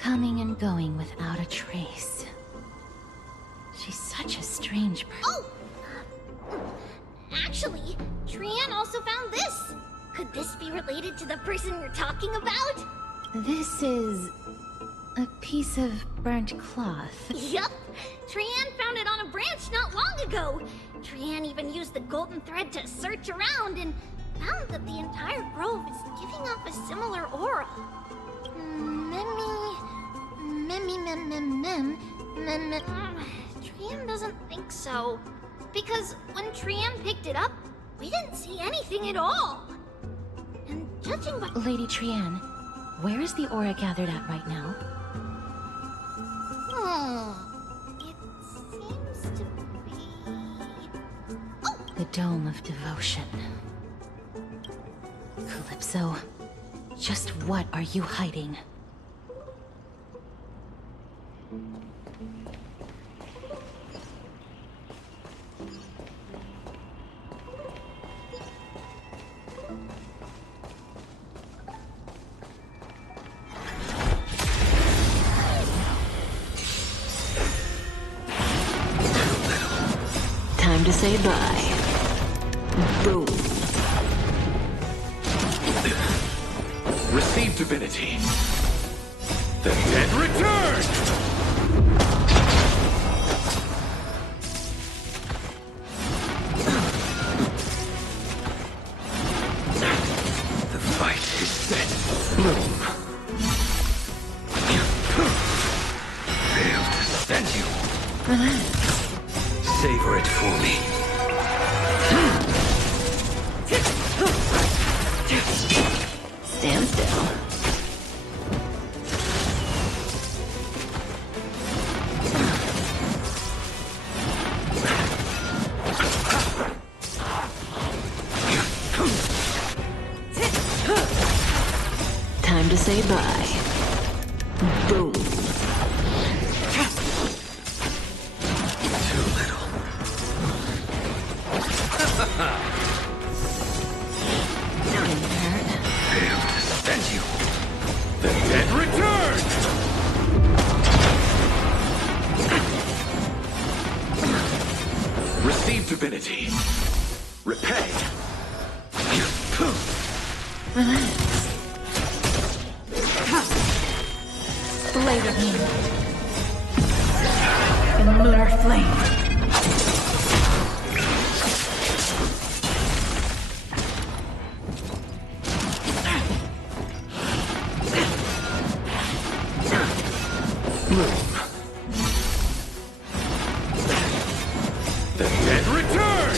Coming and going without a trace. She's such a strange person. Oh! Actually, Trian also found this. Could this be related to the person you're talking about? This is a piece of burnt cloth. Yup. Trian found it on a branch not long ago. Trian even used the golden thread to search around and found that the entire grove is giving off a similar aura. Trian doesn't think so. Because when Trian picked it up, we didn't see anything at all. And judging by... Lady Trian, where is the aura gathered at right now? It seems to be... Oh! The Dome of Devotion. Calypso, just what are you hiding? Time to say bye. Boom. Receive divinity. The dead return! The fight is set. Bloom. Failed to stand you. Savor it for me. Stand still. Time to say bye. Boom. Too little. Didn't hurt. Failed to stand you. The dead return! Receive divinity. Repay. Relax. Blade of me. And lunar flame. Bloom. The dead return!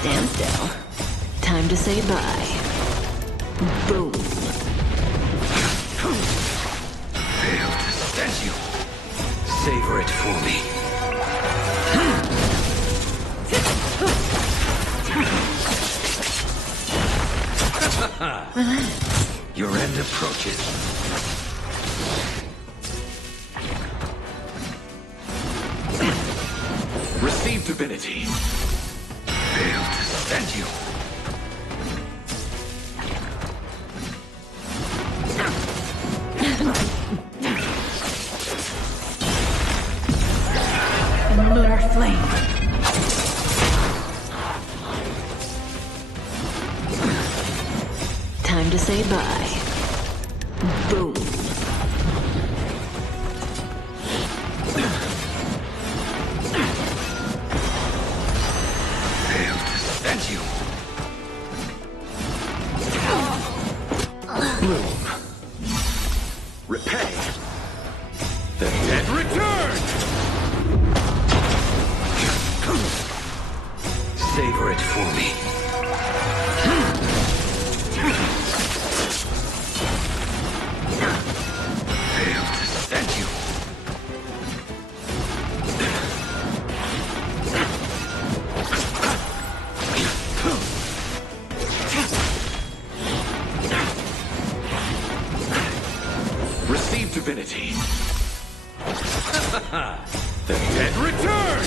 Stand still. Time to say bye. Boom. Failed to stand you. Savor it for me. Relax. Your end approaches. Receive divinity. Failed to stand you. And lunar flame. Time to say bye. Boom. Failed to stand you. Bloom. Repay. The dead return! Savor it for me. Failed to stand you. Receive divinity. The dead return!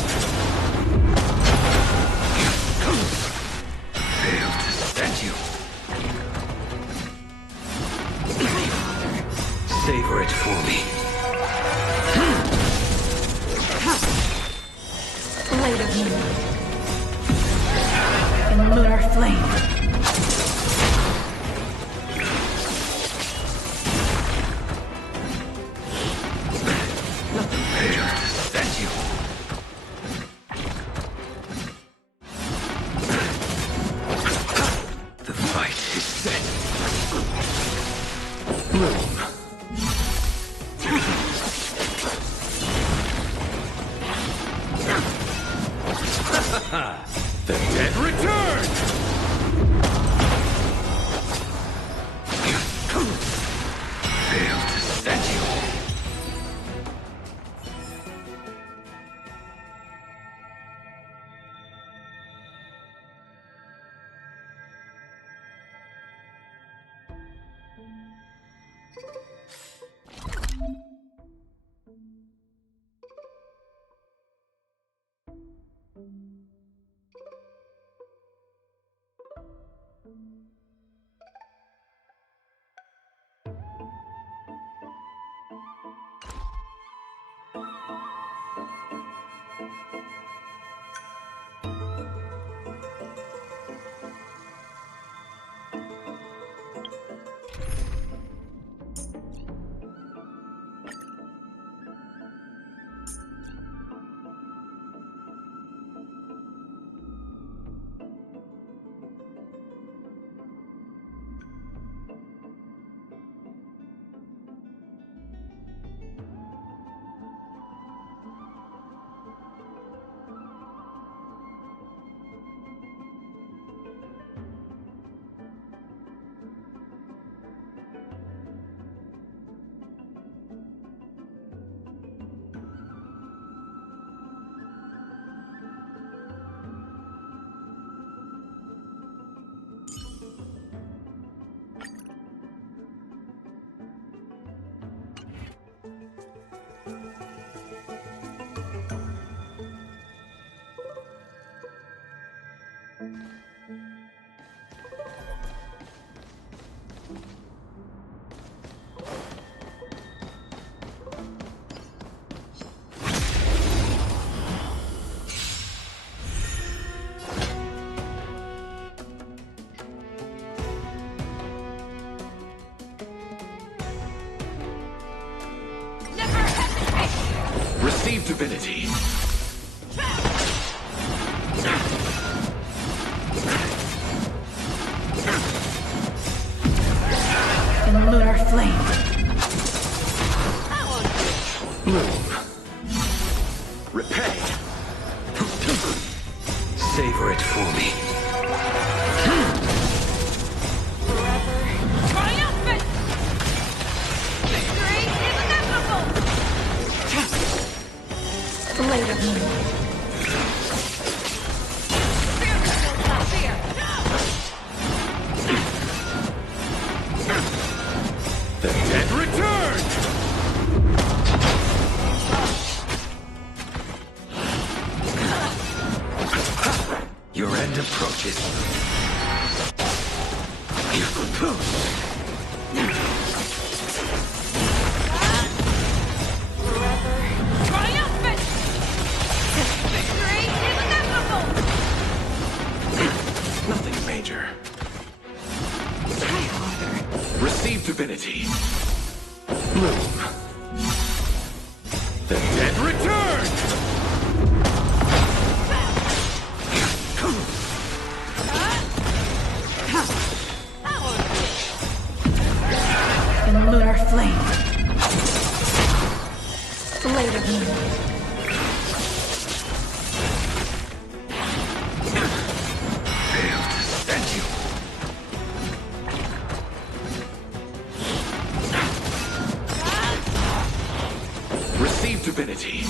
Failed to stand you. Savor it for me. Blade of moon. In lunar flame. Failed to stand you. The fight is set. Bloom. The dead return! Failed to stand you. Receive divinity. In lunar flame. Bloom. Repay. Savor it for me. Triumphant! Victory is inevitable! Blade of moon. Fear kills not fear! The dead return! Your end approaches. Triumphant! Victory is inevitable! Nothing major. Try harder. Receive divinity. Bloom. The dead return! In lunar flame. Blade of moon. Failed to stand you. Receive divinity.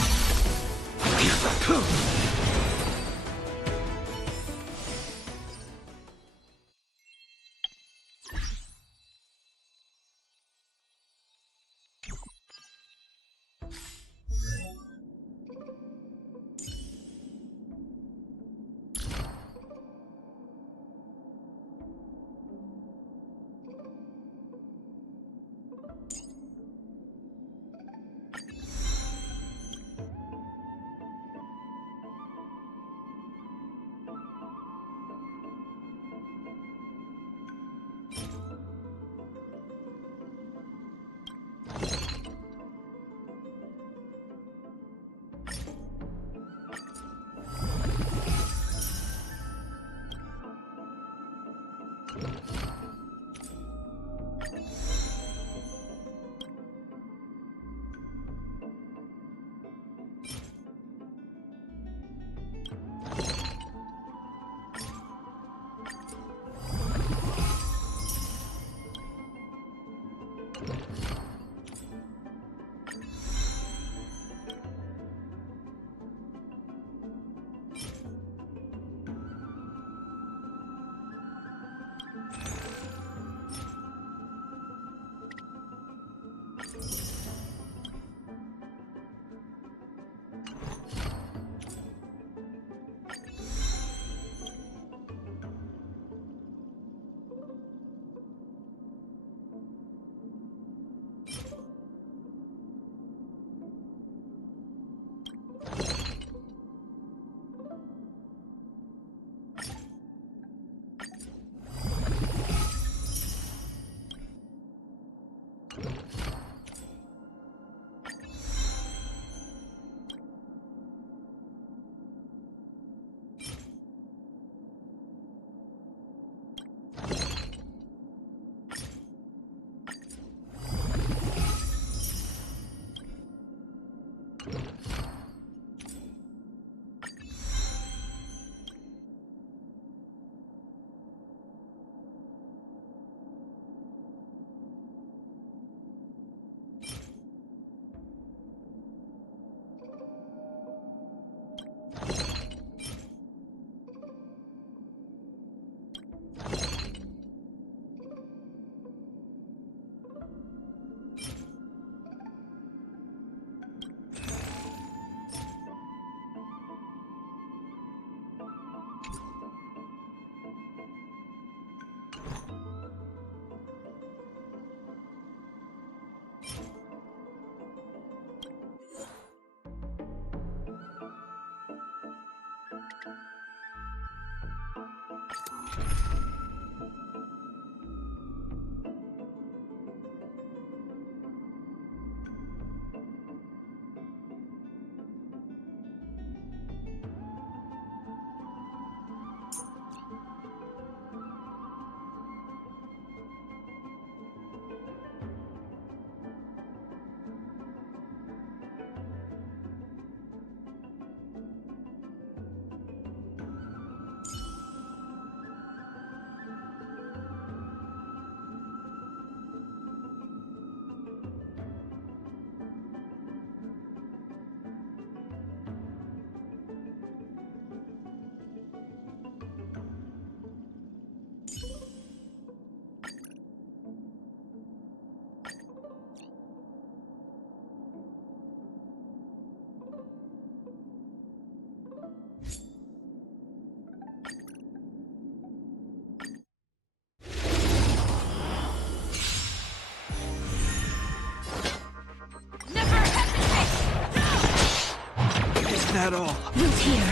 At all. Look here.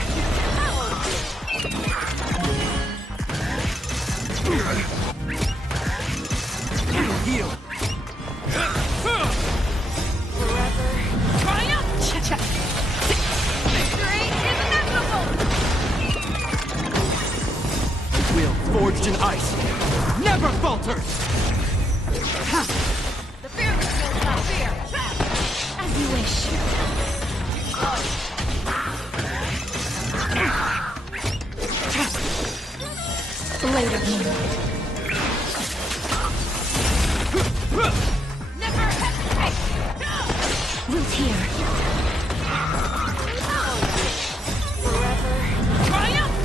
heal. Will forged in ice never falters. The fear is not fear. As you wish. Blade of me. Never hesitate. Root here. Triumph.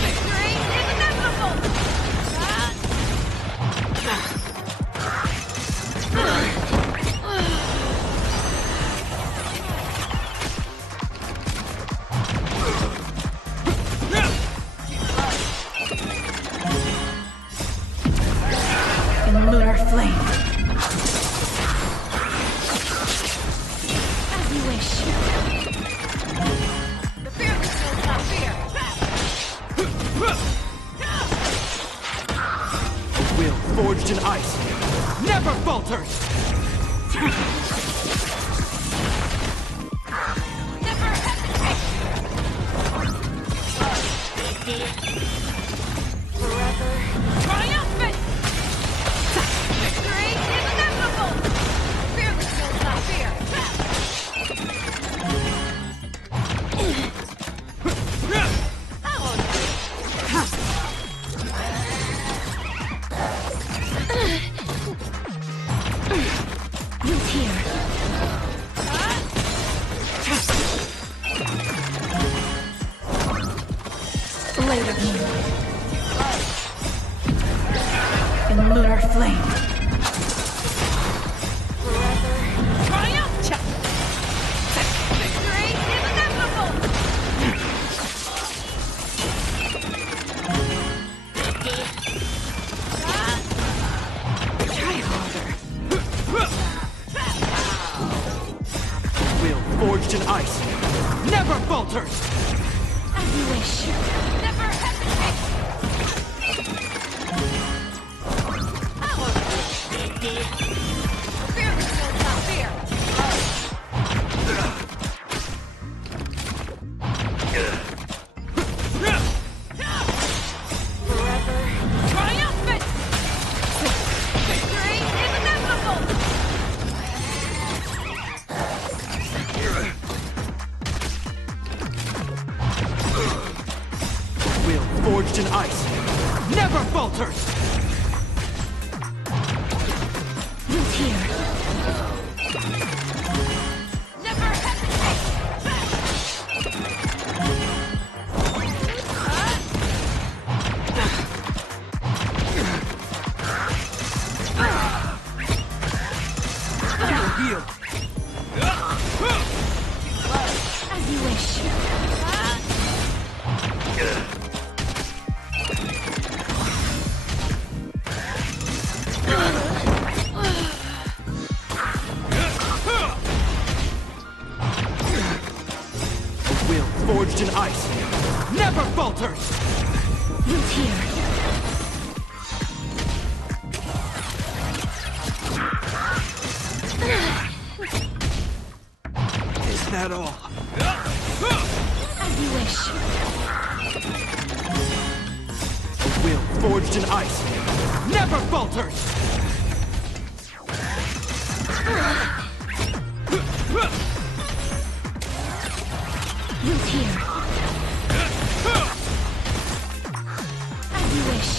Victory is inevitable. In lunar flame. As you wish. The fear is not fear. Will forged in ice never falters. Never hesitate. Triumphant. Victory is inevitable. Fear is not fear. Root here. Blade of me. In lunar flame. Triumph. Victory is inevitable. Try harder. Will forged in ice never falters. As you wish. Never hesitate. Fear is not fear. Triumphant. Victory is inevitable. Will forged in ice never falters. Root here. Never hesitate. Heal. As you wish. Will forged in ice never falters. Root here. Is that all? As you wish. Will forged in ice never falters. Root here. As you wish.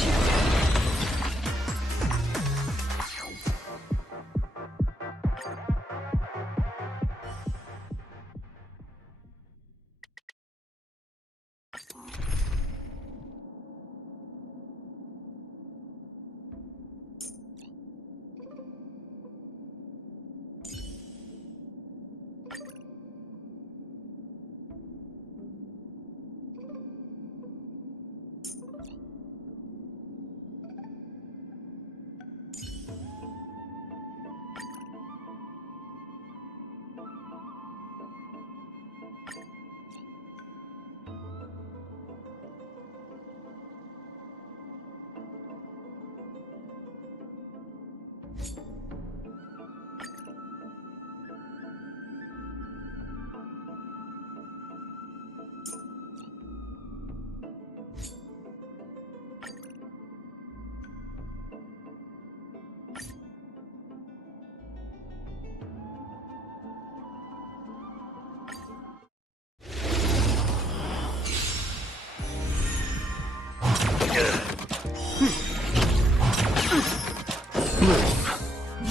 You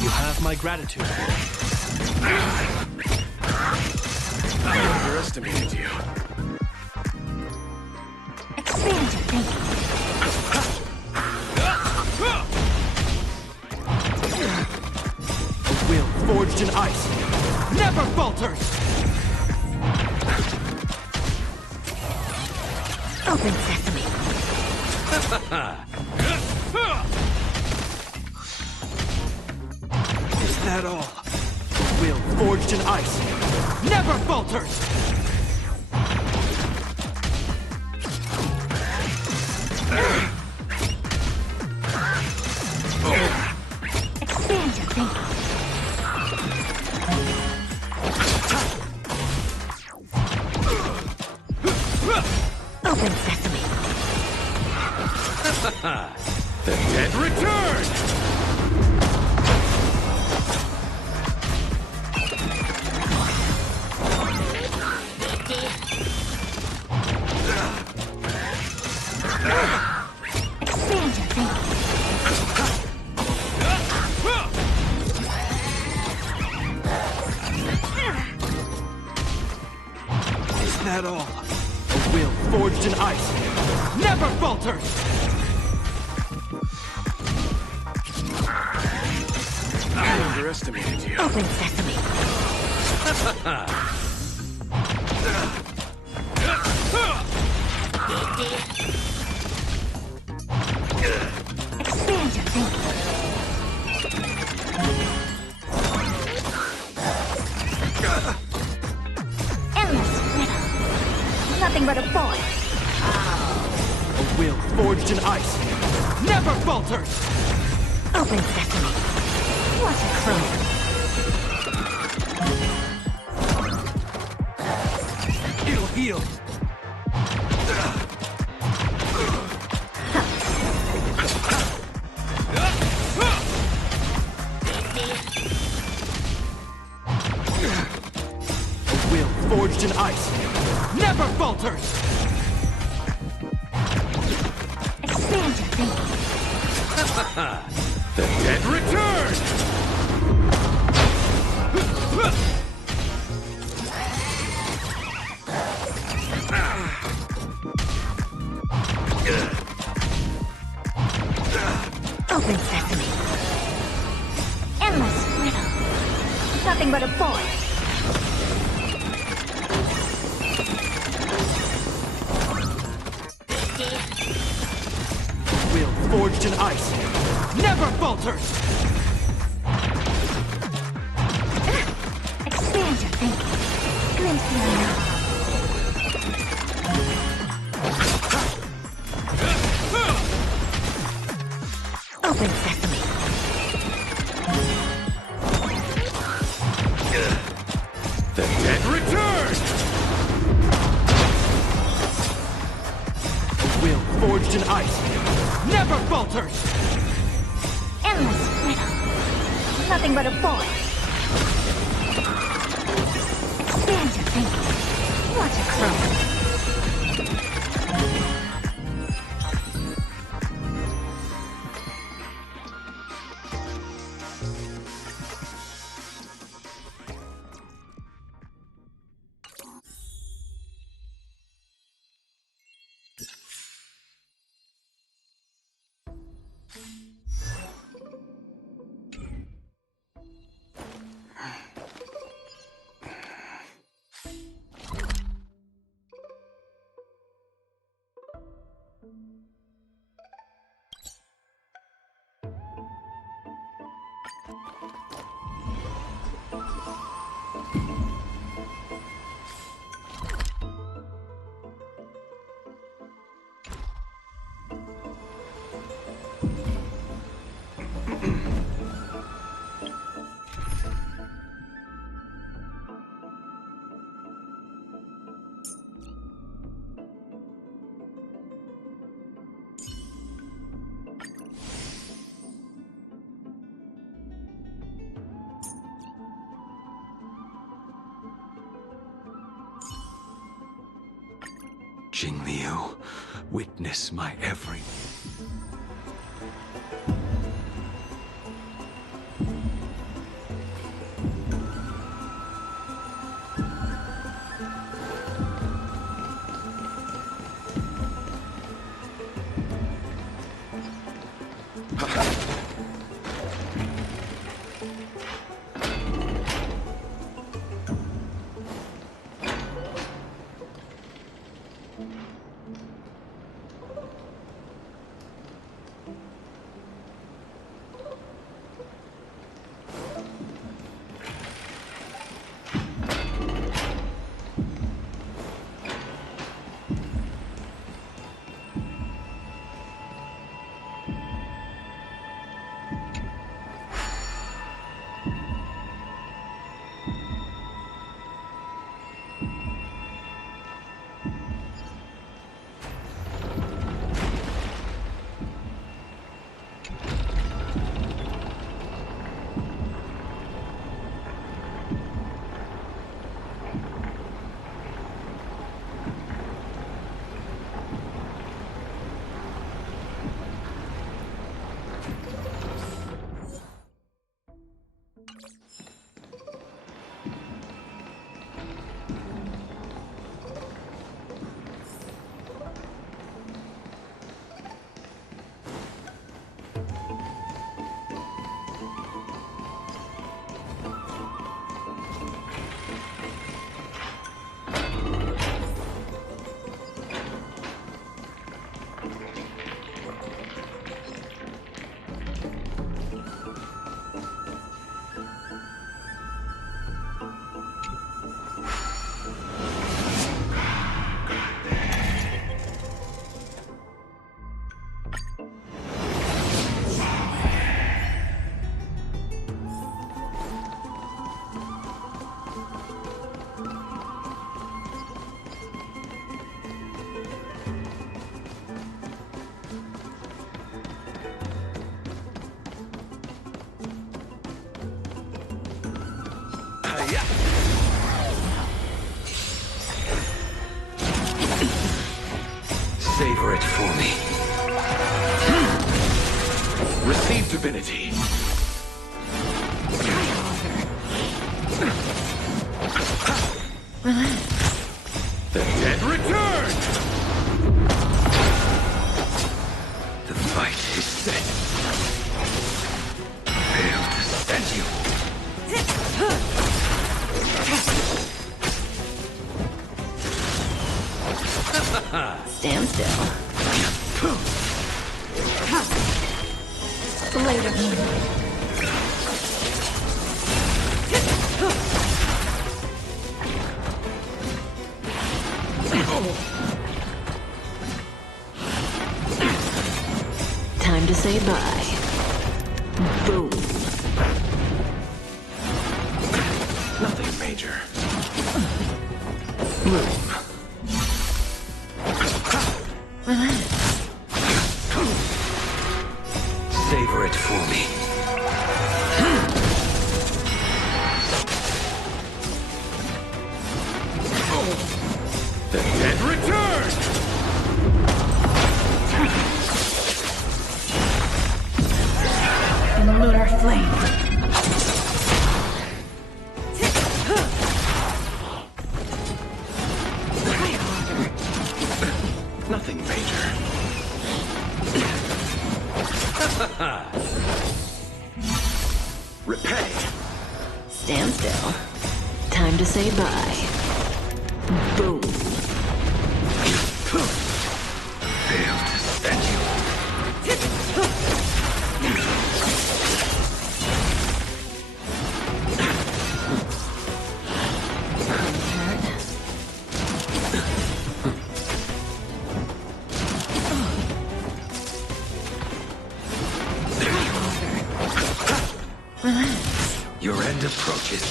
have my gratitude. I underestimated you. Expand your thinking. Will forged in ice never falters! Open sesame. Is that all? Will forged in ice never falters! Expand your thinking. Open sesame. The dead return! Expand your thinking. Is that all? Will forged in ice never falters! I underestimated you. Open sesame. Expand your thinking. Endless riddle. Nothing but a boy. A will forged in ice never falters! Open sesame. What a crow. It'll heal. Will forged in ice never falters! Expand your thinking. The dead return! Open sesame. Endless riddle. Nothing but a boy. Will forged in ice never falters! Expand your thinking. Glimpse the unknown. Open sesame. The dead return! Will forged in ice never falters! Endless riddle. Nothing but a boy. Expand your thinking. Watch a crow. Jing Liu, witness my every... Savor it for me. Receive divinity. The dead return! The fight is set. Prepare to stand you. Stand still. Blade of me. Time to say bye. Boom. Nothing major. Move. Savor it for me. The dead return! In the lunar flame. Nothing major. Repay. Stand still. Time to say bye. Boom. Fail to stand you. Your end approaches.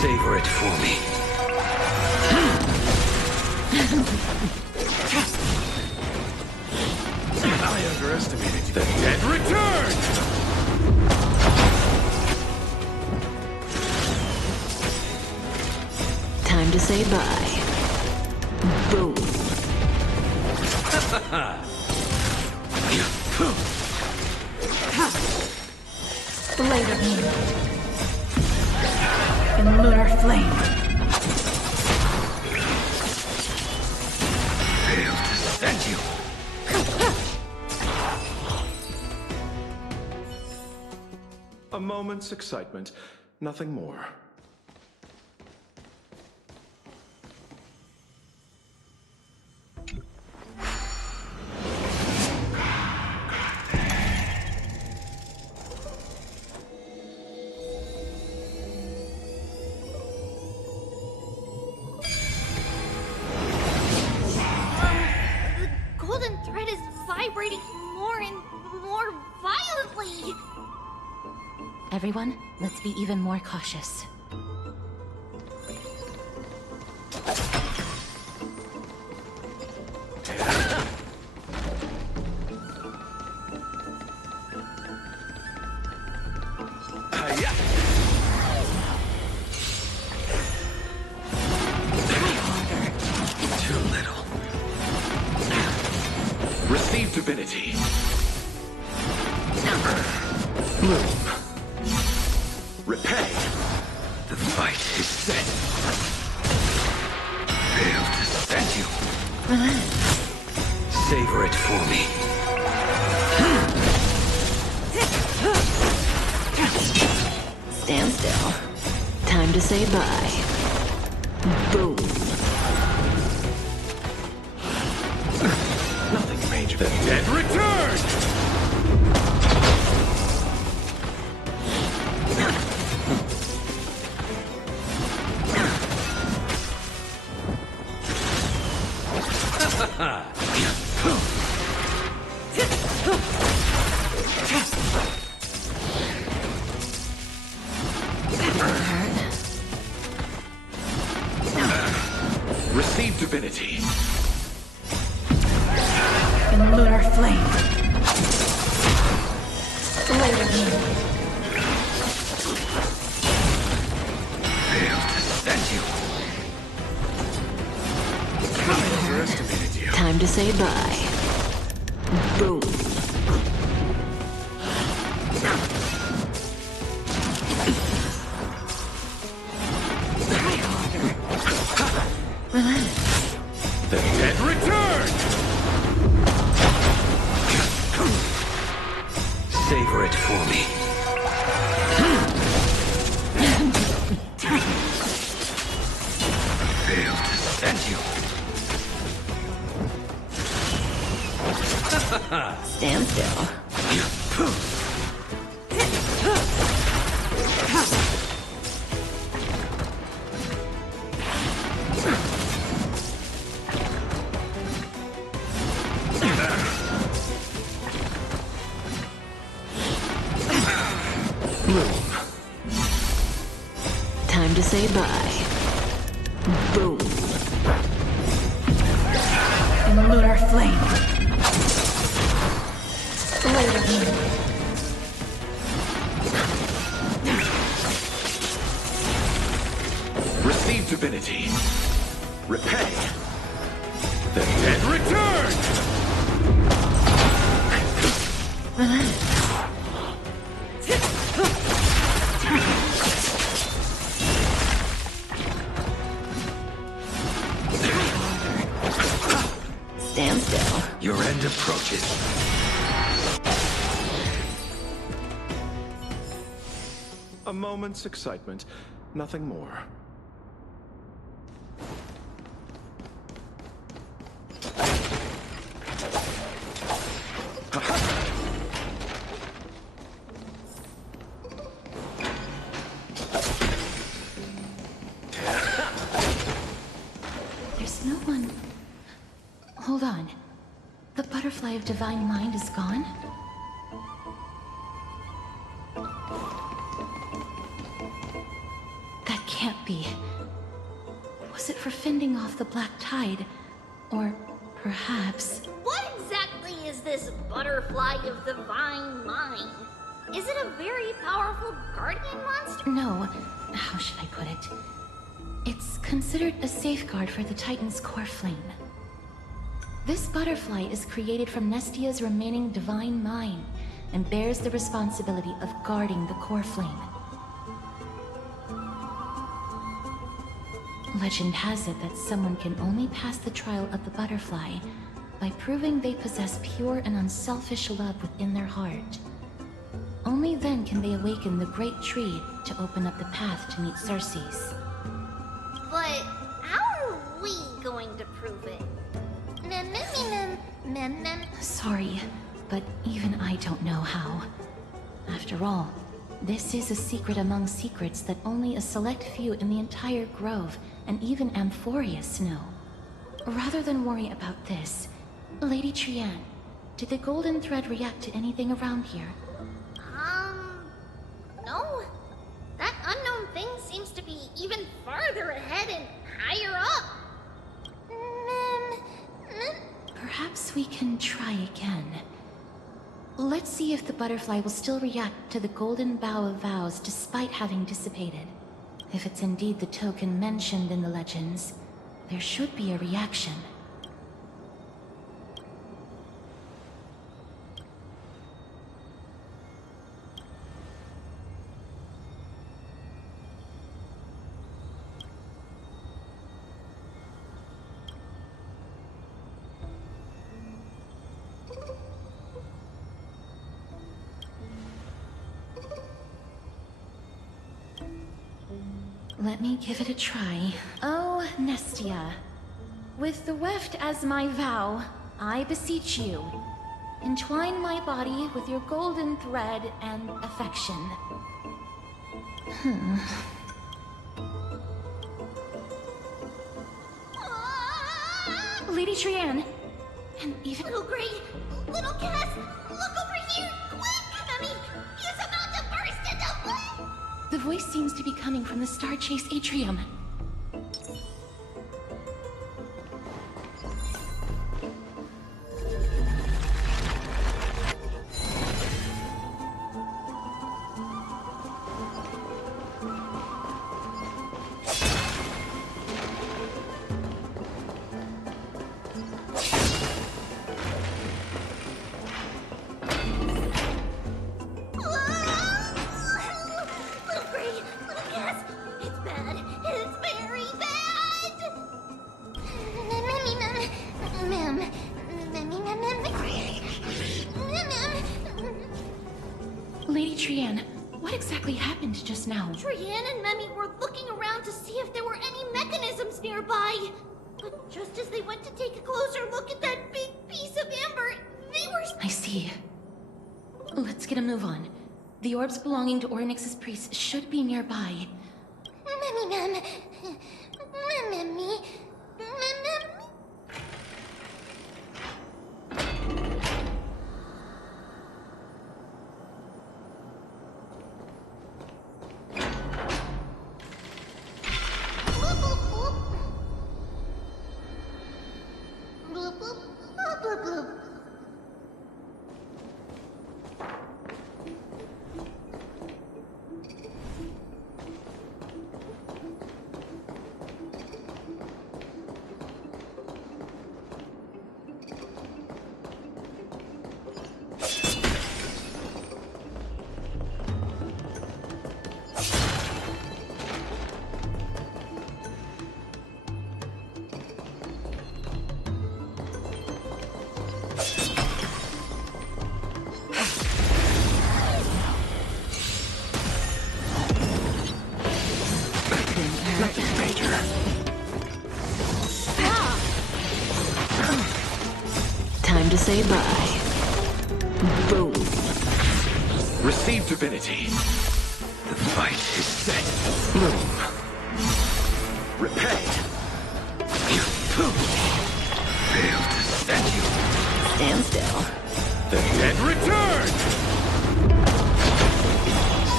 Savor it for me. I underestimated you. The dead return! Time to say bye. Boom. Blade of me. In lunar flame. Fail to defend you. A moment's excitement, nothing more. The golden thread is vibrating more and more violently. Everyone, let's be even more cautious. Too little. Receive divinity. Move. Repay. The fight is set. Fail to stand you. Savor it for me. Stand still. Time to say bye. Boom. Nothing major. The dead return! Receive divinity. In lunar flame. Later. Fail to stand you. Underestimated you. Time to say bye. Boom. The dead return! Savor it for me. Fail to stand you. Stand still. Move. Time to say bye. Boom. In lunar flame. Later. Receive divinity. Repay. The dead return! Stand still. Your end approaches. A moment's excitement, nothing more. There's no one... Hold on. The butterfly of divine mind is gone? That can't be. Was it for fending off the black tide? Or perhaps... What exactly is this butterfly of divine mind? Is it a very powerful guardian monster? No. How should I put it? It's considered a safeguard for the Titan's core flame. This butterfly is created from Nestia's remaining divine mind and bears the responsibility of guarding the core flame. Legend has it that someone can only pass the trial of the butterfly by proving they possess pure and unselfish love within their heart. Only then can they awaken the great tree to open up the path to meet Cersei's. But how are we going to prove it? Mem. Sorry, but even I don't know how. After all, this is a secret among secrets that only a select few in the entire grove and even Amphorius know. Rather than worry about this, Lady Trianne, did the golden thread react to anything around here? No. That unknown thing seems to be even farther ahead and higher up. Perhaps we can try again. Let's see if the butterfly will still react to the golden bough of vows despite having dissipated. If it's indeed the token mentioned in the legends, there should be a reaction. Let me give it a try. Oh, Nestia. With the weft as my vow, I beseech you, entwine my body with your golden thread and affection. Lady Trianne, and even... Little Gray, little Cass, look over here, quick! Mummy, he's about to burst into flame! The voice seems to be coming from the Star Chase atrium. Little Gray, little Cass, it's bad. It's very bad! Lady Trianne, what exactly happened just now? Trianne and Memmy were looking around to see if there were any mechanisms nearby. But just as they went to take a closer look at that big piece of amber, they were... I see. Let's get a move on. The orbs belonging to Ornyx's priests should be nearby. Memmy. Time to say bye. Boom. Receive divinity. The fight is set. Bloom. Repay. Failed to set you. Stand still. And return!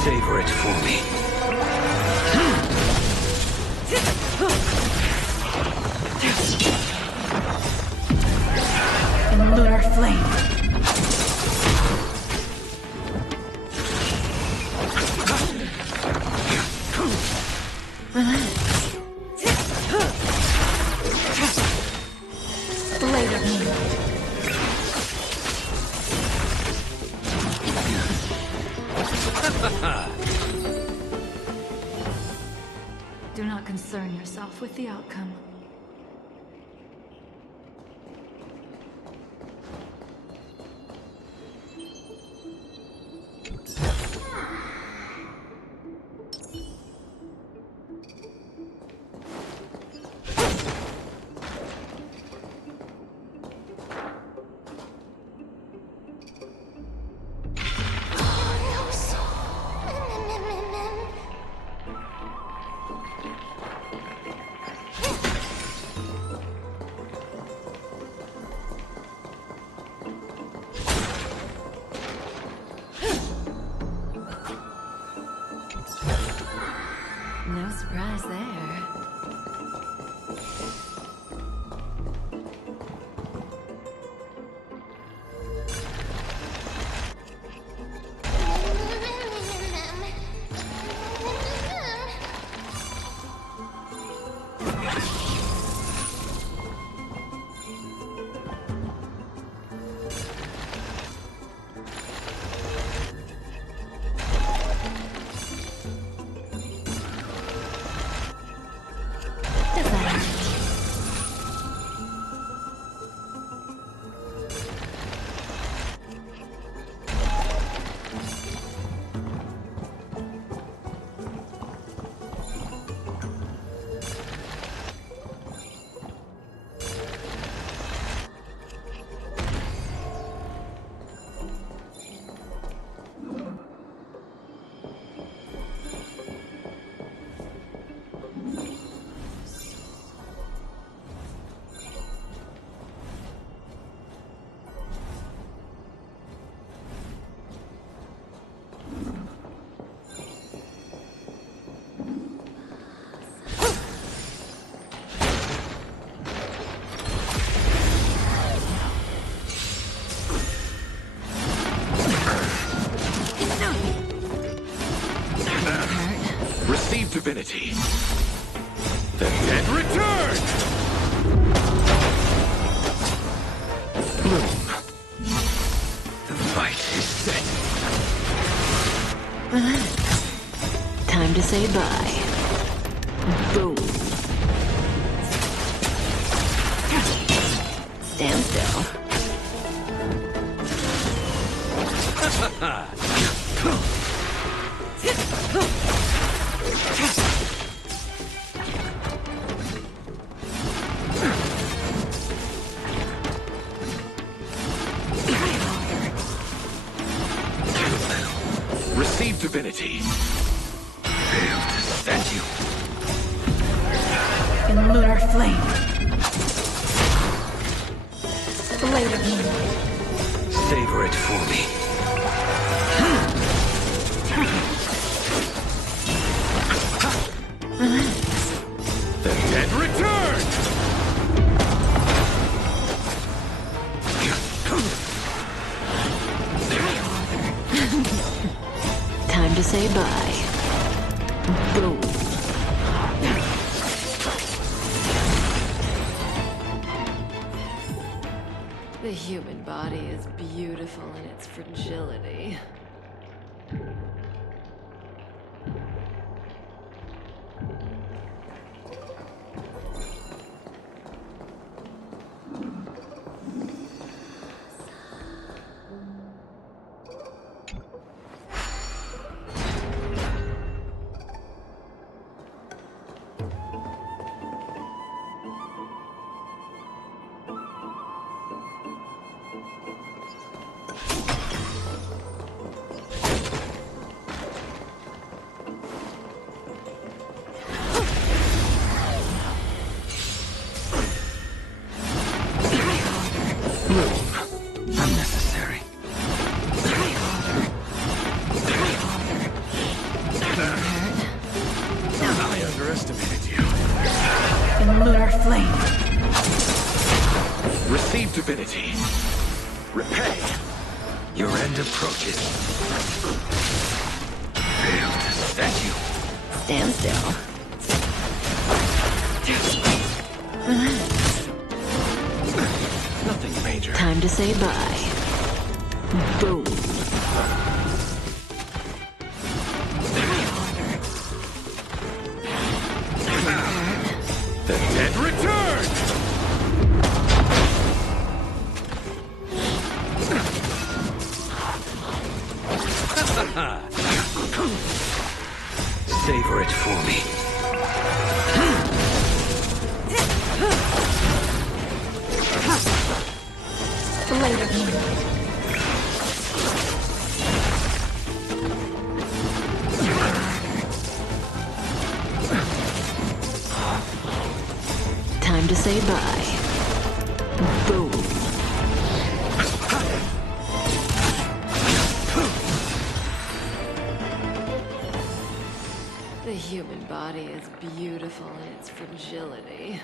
Savor it for me. In lunar flame. Relax. Blade of moonlight. Do not concern yourself with the outcome. divinity. The dead return! Bloom. The fight is set. Time to say bye. Boom. Stand still. Receive divinity. Failed to stand you. In lunar flame. Blade of Moon. Savor it for me. The dead return! Time to say bye. Boom. The human body is beautiful in its fragility. Unnecessary. I underestimated you. In lunar flame. Receive divinity. Repay. Your end approaches. Failed to stand you. Stand still. Nothing major. Time to say bye. Boom. The dead return! Savor it for me. Blade of Moon. Time to say bye. Boom. The human body is beautiful in its fragility.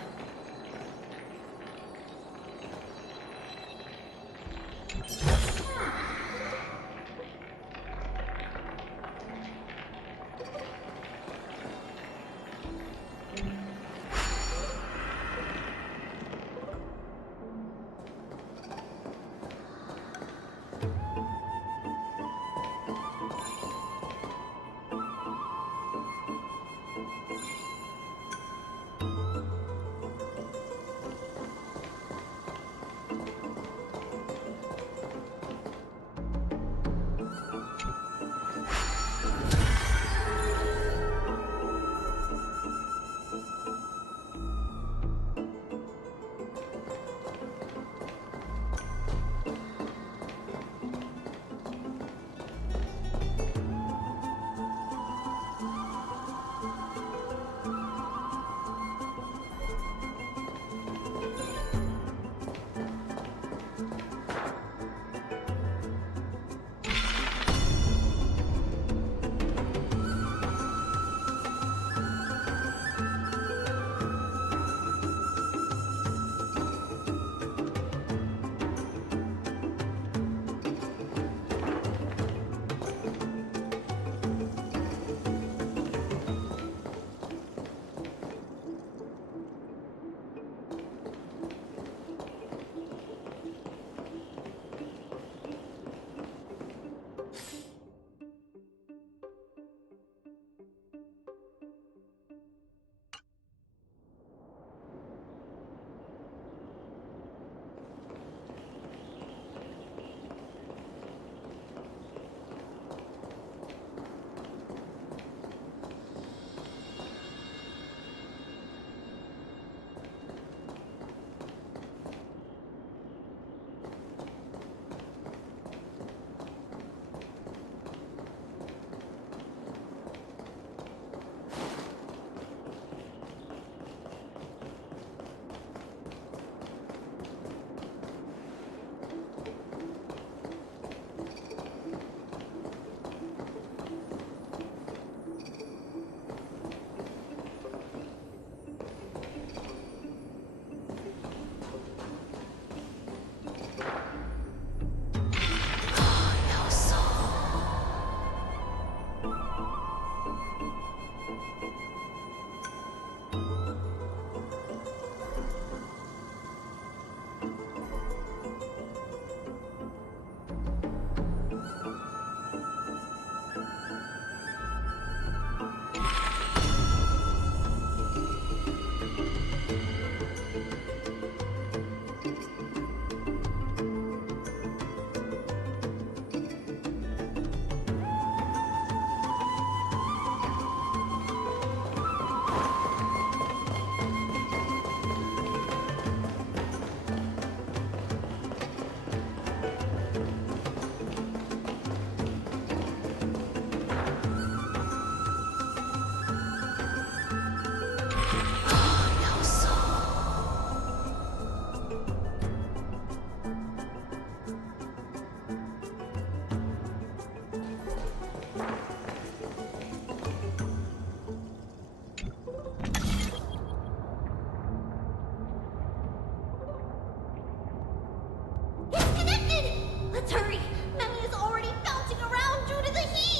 Let's hurry! Memmy is already bouncing around due to the heat!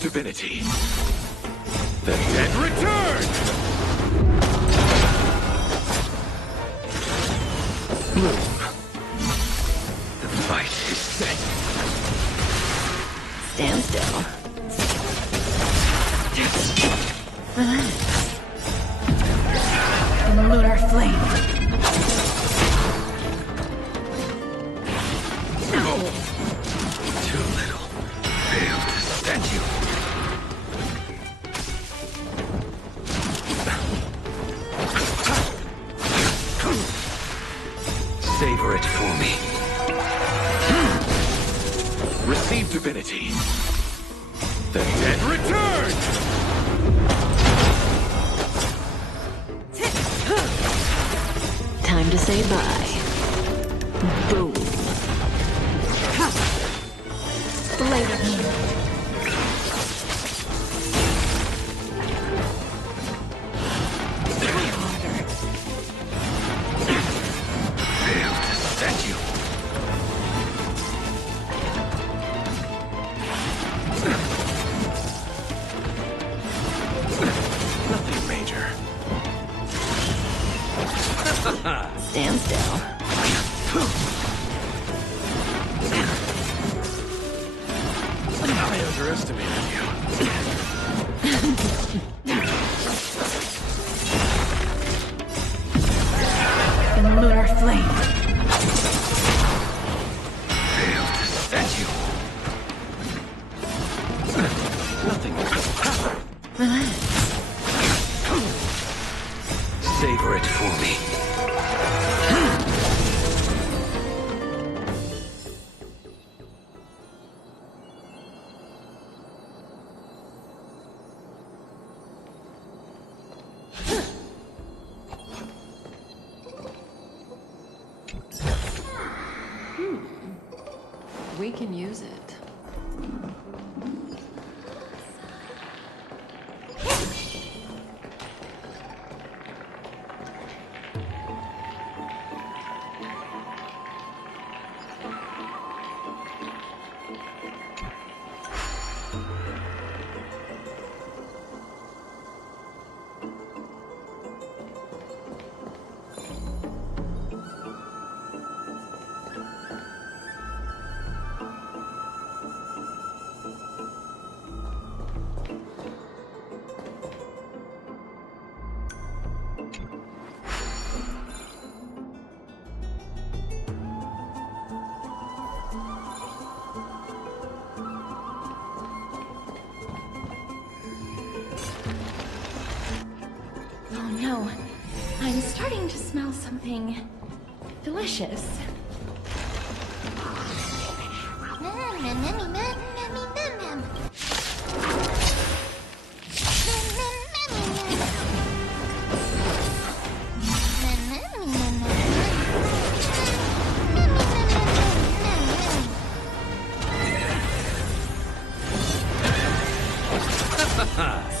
Divinity. The dead return! Move. The fight is set. Stand still. Relax. In the lunar flame. Too little. Failed to statue. Savor it for me. Receive divinity. The dead return! Time to say bye. Boom. Blade of me. Stand still. I underestimated you. In the lunar flame. Failed to statue. Nothing. Relax. Savor it for me. We can use it. No, I'm starting to smell something delicious.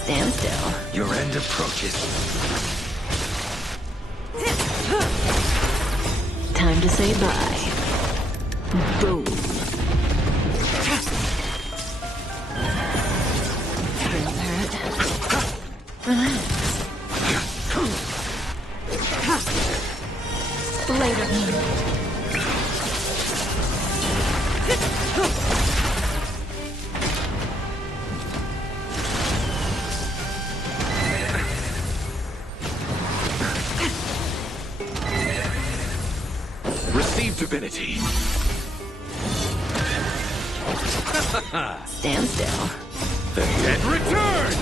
Stand still. Your end approaches. Time to say bye. Boom. Transparent. Relax. Blade of me. Receive divinity. Stand still. The dead return!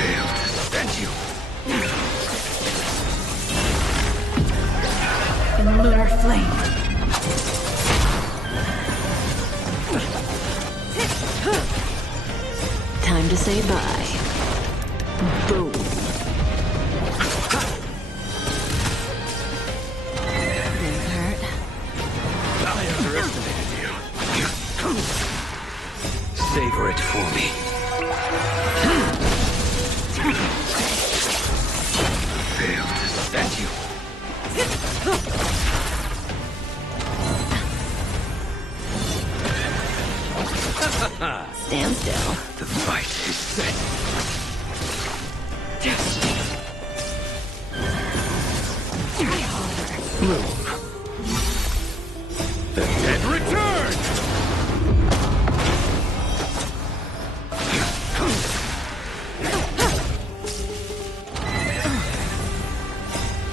Failed. Thank you. In lunar flame. Time to say bye. Boom. Didn't hurt. I underestimated you. Savor it for me. Failed. Thank you. Stand still. The fight is set. Try harder. Move. The dead return!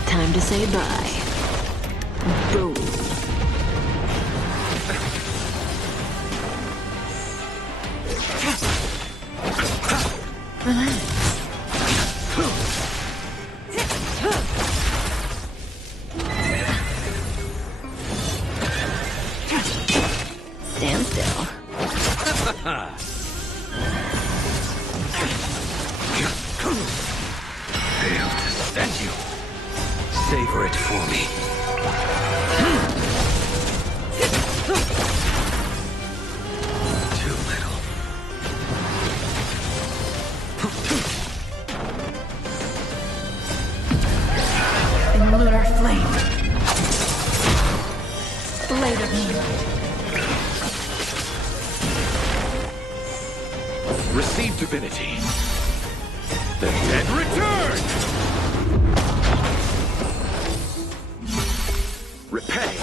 Time to say bye. Boom. Relax. Stand still. Failed. Thank you. Savor it for me. Too little. In lunar flame. Blade of me. Receive divinity. The dead return! Repay.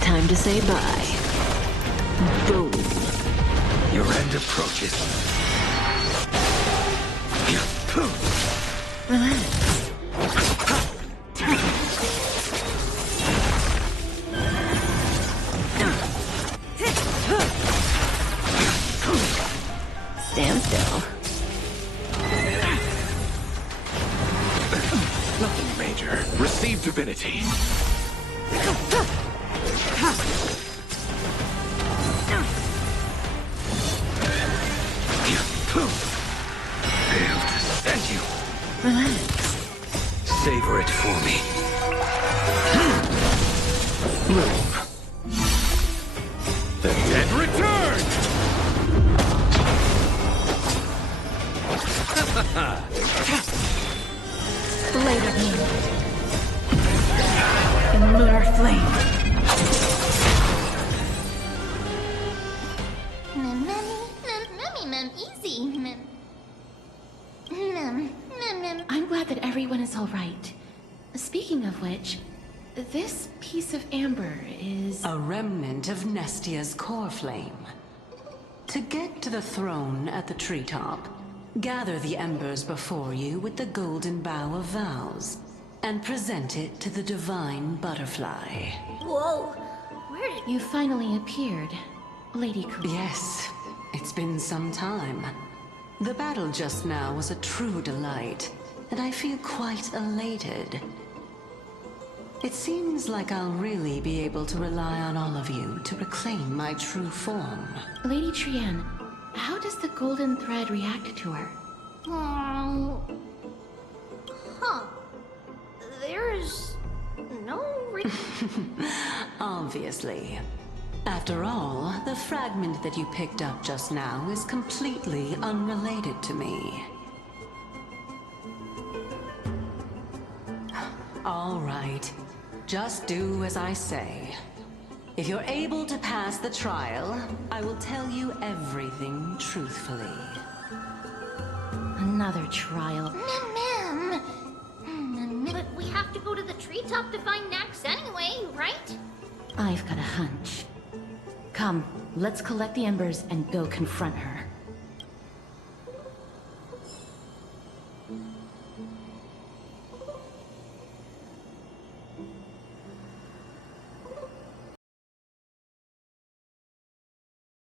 Time to say bye. Boom. Your end approaches. Relax. Stand still. Nothing major. Receive divinity. Failed. Thank you. Relax. Savor it for me. Move. The dead return! Blade of me. In lunar flame. Easy. I'm glad that everyone is all right. Speaking of which, this piece of amber is... A remnant of Nestia's core flame. To get to the throne at the treetop, gather the embers before you with the golden bough of vows, and present it to the divine butterfly. Whoa. Where did... You finally appeared, Lady Cool. Yes, it's been some time. The battle just now was a true delight, and I feel quite elated. It seems like I'll really be able to rely on all of you to reclaim my true form. Lady Trienne, how does the golden thread react to her? Huh. There's no Obviously. After all, the fragment that you picked up just now is completely unrelated to me. All right. Just do as I say. If you're able to pass the trial, I will tell you everything truthfully. Another trial. Ma'am. But we have to go to the treetop to find Nax anyway, right? I've got a hunch. Come, let's collect the embers and go confront her.